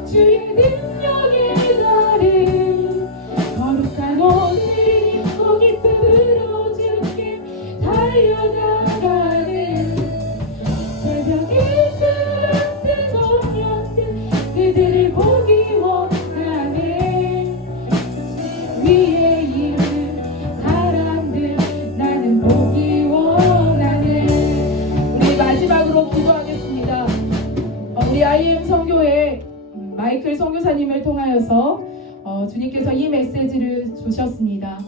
주의 능력의 나를 거룩한 옷을 입고 기쁨으로 주께 달려나가는 새벽의 수많은 청년들 그들을 보기 원하네. 위에 있는 사람들 나는 보기 원하네. 우리 마지막으로 기도하겠습니다. 우리 IM 선교회 마이클 선교사님을 통하여서 주님께서 이 메시지를 주셨습니다.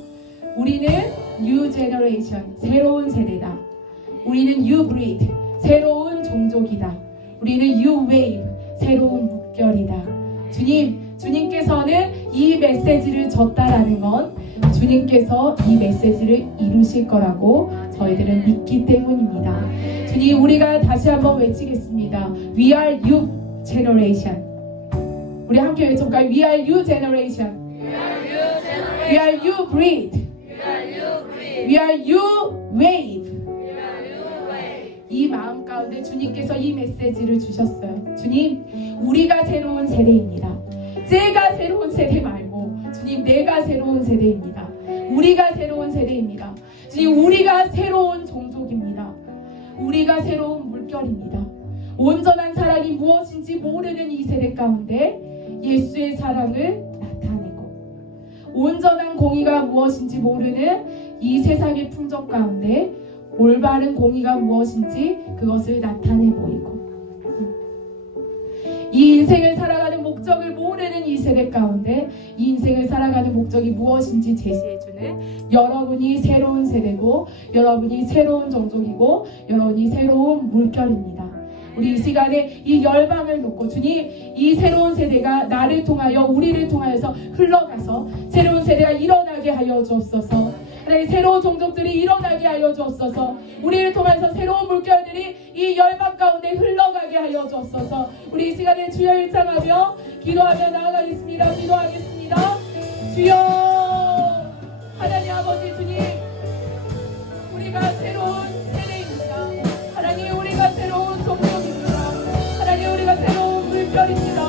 우리는 New Generation, 새로운 세대다. 우리는 New Breed, 새로운 종족이다. 우리는 New Wave, 새로운 물결이다. 주님께서는 이 메시지를 줬다라는 건 주님께서 이 메시지를 이루실 거라고 저희들은 믿기 때문입니다. 주님, 우리가 다시 한번 외치겠습니다. We are New Generation. 우리 함께 외쳐볼까요? We are New Generation. We are New Breed. We are New Wave. 이 마음 가운데 주님께서 이 메시지를 주셨어요. 주님, 우리가 새로운 세대입니다. 제가 새로운 세대 말고 주님, 내가 새로운 세대입니다. 우리가 새로운 세대입니다. 주님, 우리가 새로운 종족입니다. 우리가 새로운 물결입니다. 온전한 사랑이 무엇인지 모르는 이 세대 가운데 예수의 사랑을 나타내고, 온전한 공의가 무엇인지 모르는 이 세상의 풍적 가운데 올바른 공의가 무엇인지 그것을 나타내 보이고, 이 인생을 살아가는 목적을 모르는 이 세대 가운데 이 인생을 살아가는 목적이 무엇인지 제시해주는 여러분이 새로운 세대고, 여러분이 새로운 종족이고, 여러분이 새로운 물결입니다. 우리 이 시간에 이 열방을 놓고 주님, 이 새로운 세대가 나를 통하여 우리를 통하여서 흘러가서 새로운 세대가 일어나게 하여 주옵소서. 하나님, 새로운 종족들이 일어나게 하여 주옵소서. 우리를 통해서 새로운 물결들이 이 열방 가운데 흘러가게 하여 주옵소서. 우리 이 시간에 주여 일창하며 기도하며 나아가겠습니다. 기도하겠습니다. 주여, 하나님 아버지 주님, 우리가 새로운 세대입니다. 하나님, 우리가 새로운 종족입니다. 하나님, 우리가 새로운 물결입니다.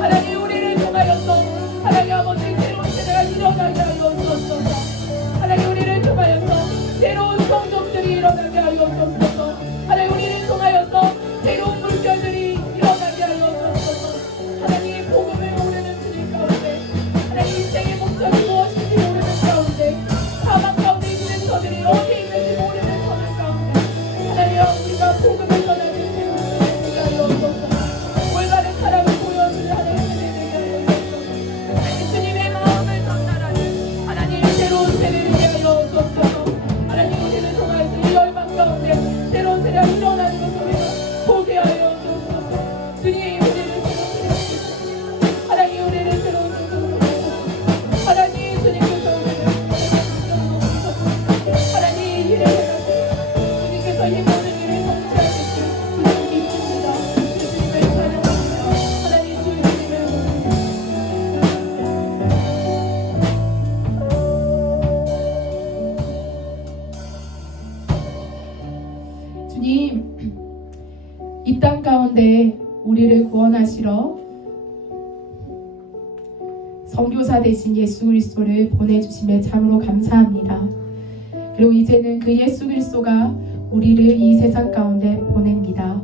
하나님, 우리를 통하여서 하나님 아버지 새로운 세대가 일어나게 하여 주옵소서. 하나님, 우리를 통하여서 새로운 종족들이 일어나게 하여 주옵소서. 하나님, 우리를 통하여서 새로운 물결들이 일어나게 하여 주옵소서. 하나님, 복음을 모르는 주님 가운데, 하나님, 인생의 목적이 무엇인지 모르는 가운데, 사망 가운데 있는 저들이 어디 있는지 모르는 저들 가운데, 하나님, 우리가 복음을 전하는 새로운 세대가 하여 주옵소서. 올바른 사랑을 보여주는 하나님의 세대가 하여 주옵소서. 하나님, 주님의 마음을 전달하는 하나님 새로운 세대를 하여 주옵소서. 하나님, 우리를 통하여서 이 열방 가운데 새로운 세대가 일어나는 것을 우리가 보게 하여 주옵소서. 주님, 우리를 새로운 세대로, 하나님, 우리를 새로운 세대로, 하나님, 주님께서 우리를 하나님, 일을 해가시고 주님께서 이 모든 일을 성취하시길 주님 믿습니다. 주님을 찬양합니다. 하나님, 주님을 주님, 이 땅 가운데 우리를 구원하시러 선교사 되신 예수 그리스도를 보내주심에 참으로 감사합니다. 그리고 이제는 그 예수 그리스도가 우리를 이 세상 가운데 보냅니다.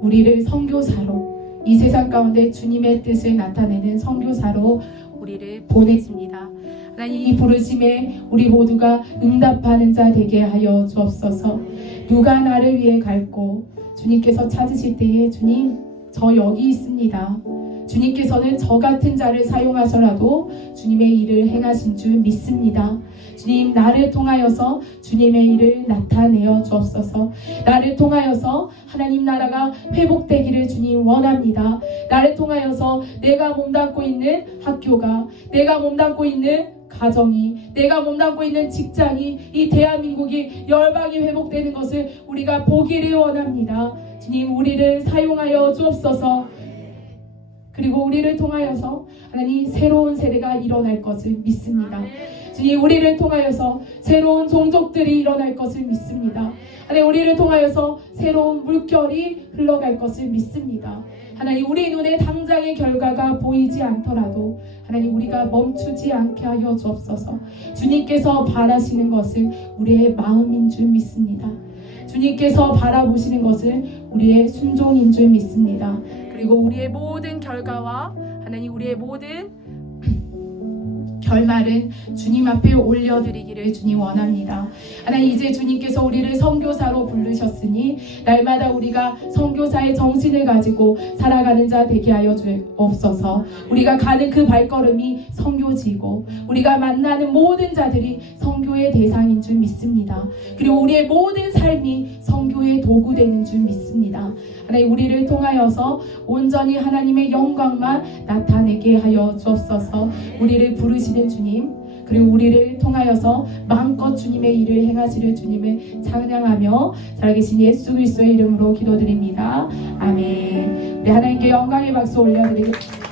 우리를 선교사로, 이 세상 가운데 주님의 뜻을 나타내는 선교사로 우리를 보내십니다. 하나님, 이 부르심에 우리 모두가 응답하는 자 되게 하여 주옵소서. 누가 나를 위해 갈고, 주님께서 찾으실 때에 주님, 저 여기 있습니다. 주님께서는 저 같은 자를 사용하셔라도 주님의 일을 행하신 줄 믿습니다. 주님, 나를 통하여서 주님의 일을 나타내어 주옵소서. 나를 통하여서 하나님 나라가 회복되기를 주님 원합니다. 나를 통하여서 내가 몸담고 있는 학교가, 내가 몸담고 있는 가정이, 내가 몸담고 있는 직장이, 이 대한민국이 열방이 회복되는 것을 우리가 보기를 원합니다. 주님, 우리를 사용하여 주옵소서. 그리고 우리를 통하여서 하나님 새로운 세대가 일어날 것을 믿습니다. 주님, 우리를 통하여서 새로운 종족들이 일어날 것을 믿습니다. 하나님, 우리를 통하여서 새로운 물결이 흘러갈 것을 믿습니다. 하나님, 우리 눈에 당장의 결과가 보이지 않더라도 하나님, 우리가 멈추지 않게 하여 주옵소서. 주님께서 바라시는 것은 우리의 마음인 줄 믿습니다. 주님께서 바라보시는 것은 우리의 순종인 줄 믿습니다. 그리고 우리의 모든 결과와 하나님, 우리의 모든 결말은 주님 앞에 올려드리기를 주님 원합니다. 하나님, 이제 주님께서 우리를 선교사로 부르셨으니 날마다 우리가 선교사의 정신을 가지고 살아가는 자 되게 하여 주옵소서. 우리가 가는 그 발걸음이 선교지고 우리가 만나는 모든 자들이 선교의 대상인 줄 믿습니다. 그리고 우리의 모든 삶이 선교의 도구 되는 줄 믿습니다. 하나님, 우리를 통하여서 온전히 하나님의 영광만 나타내게 하여 주옵소서. 우리를 부르시는 주님, 그리고 우리를 통하여서 마음껏 주님의 일을 행하시는 주님을 찬양하며 살아계신 예수 그리스도의 이름으로 기도드립니다. 아멘. 우리 하나님께 영광의 박수 올려드리겠습니다.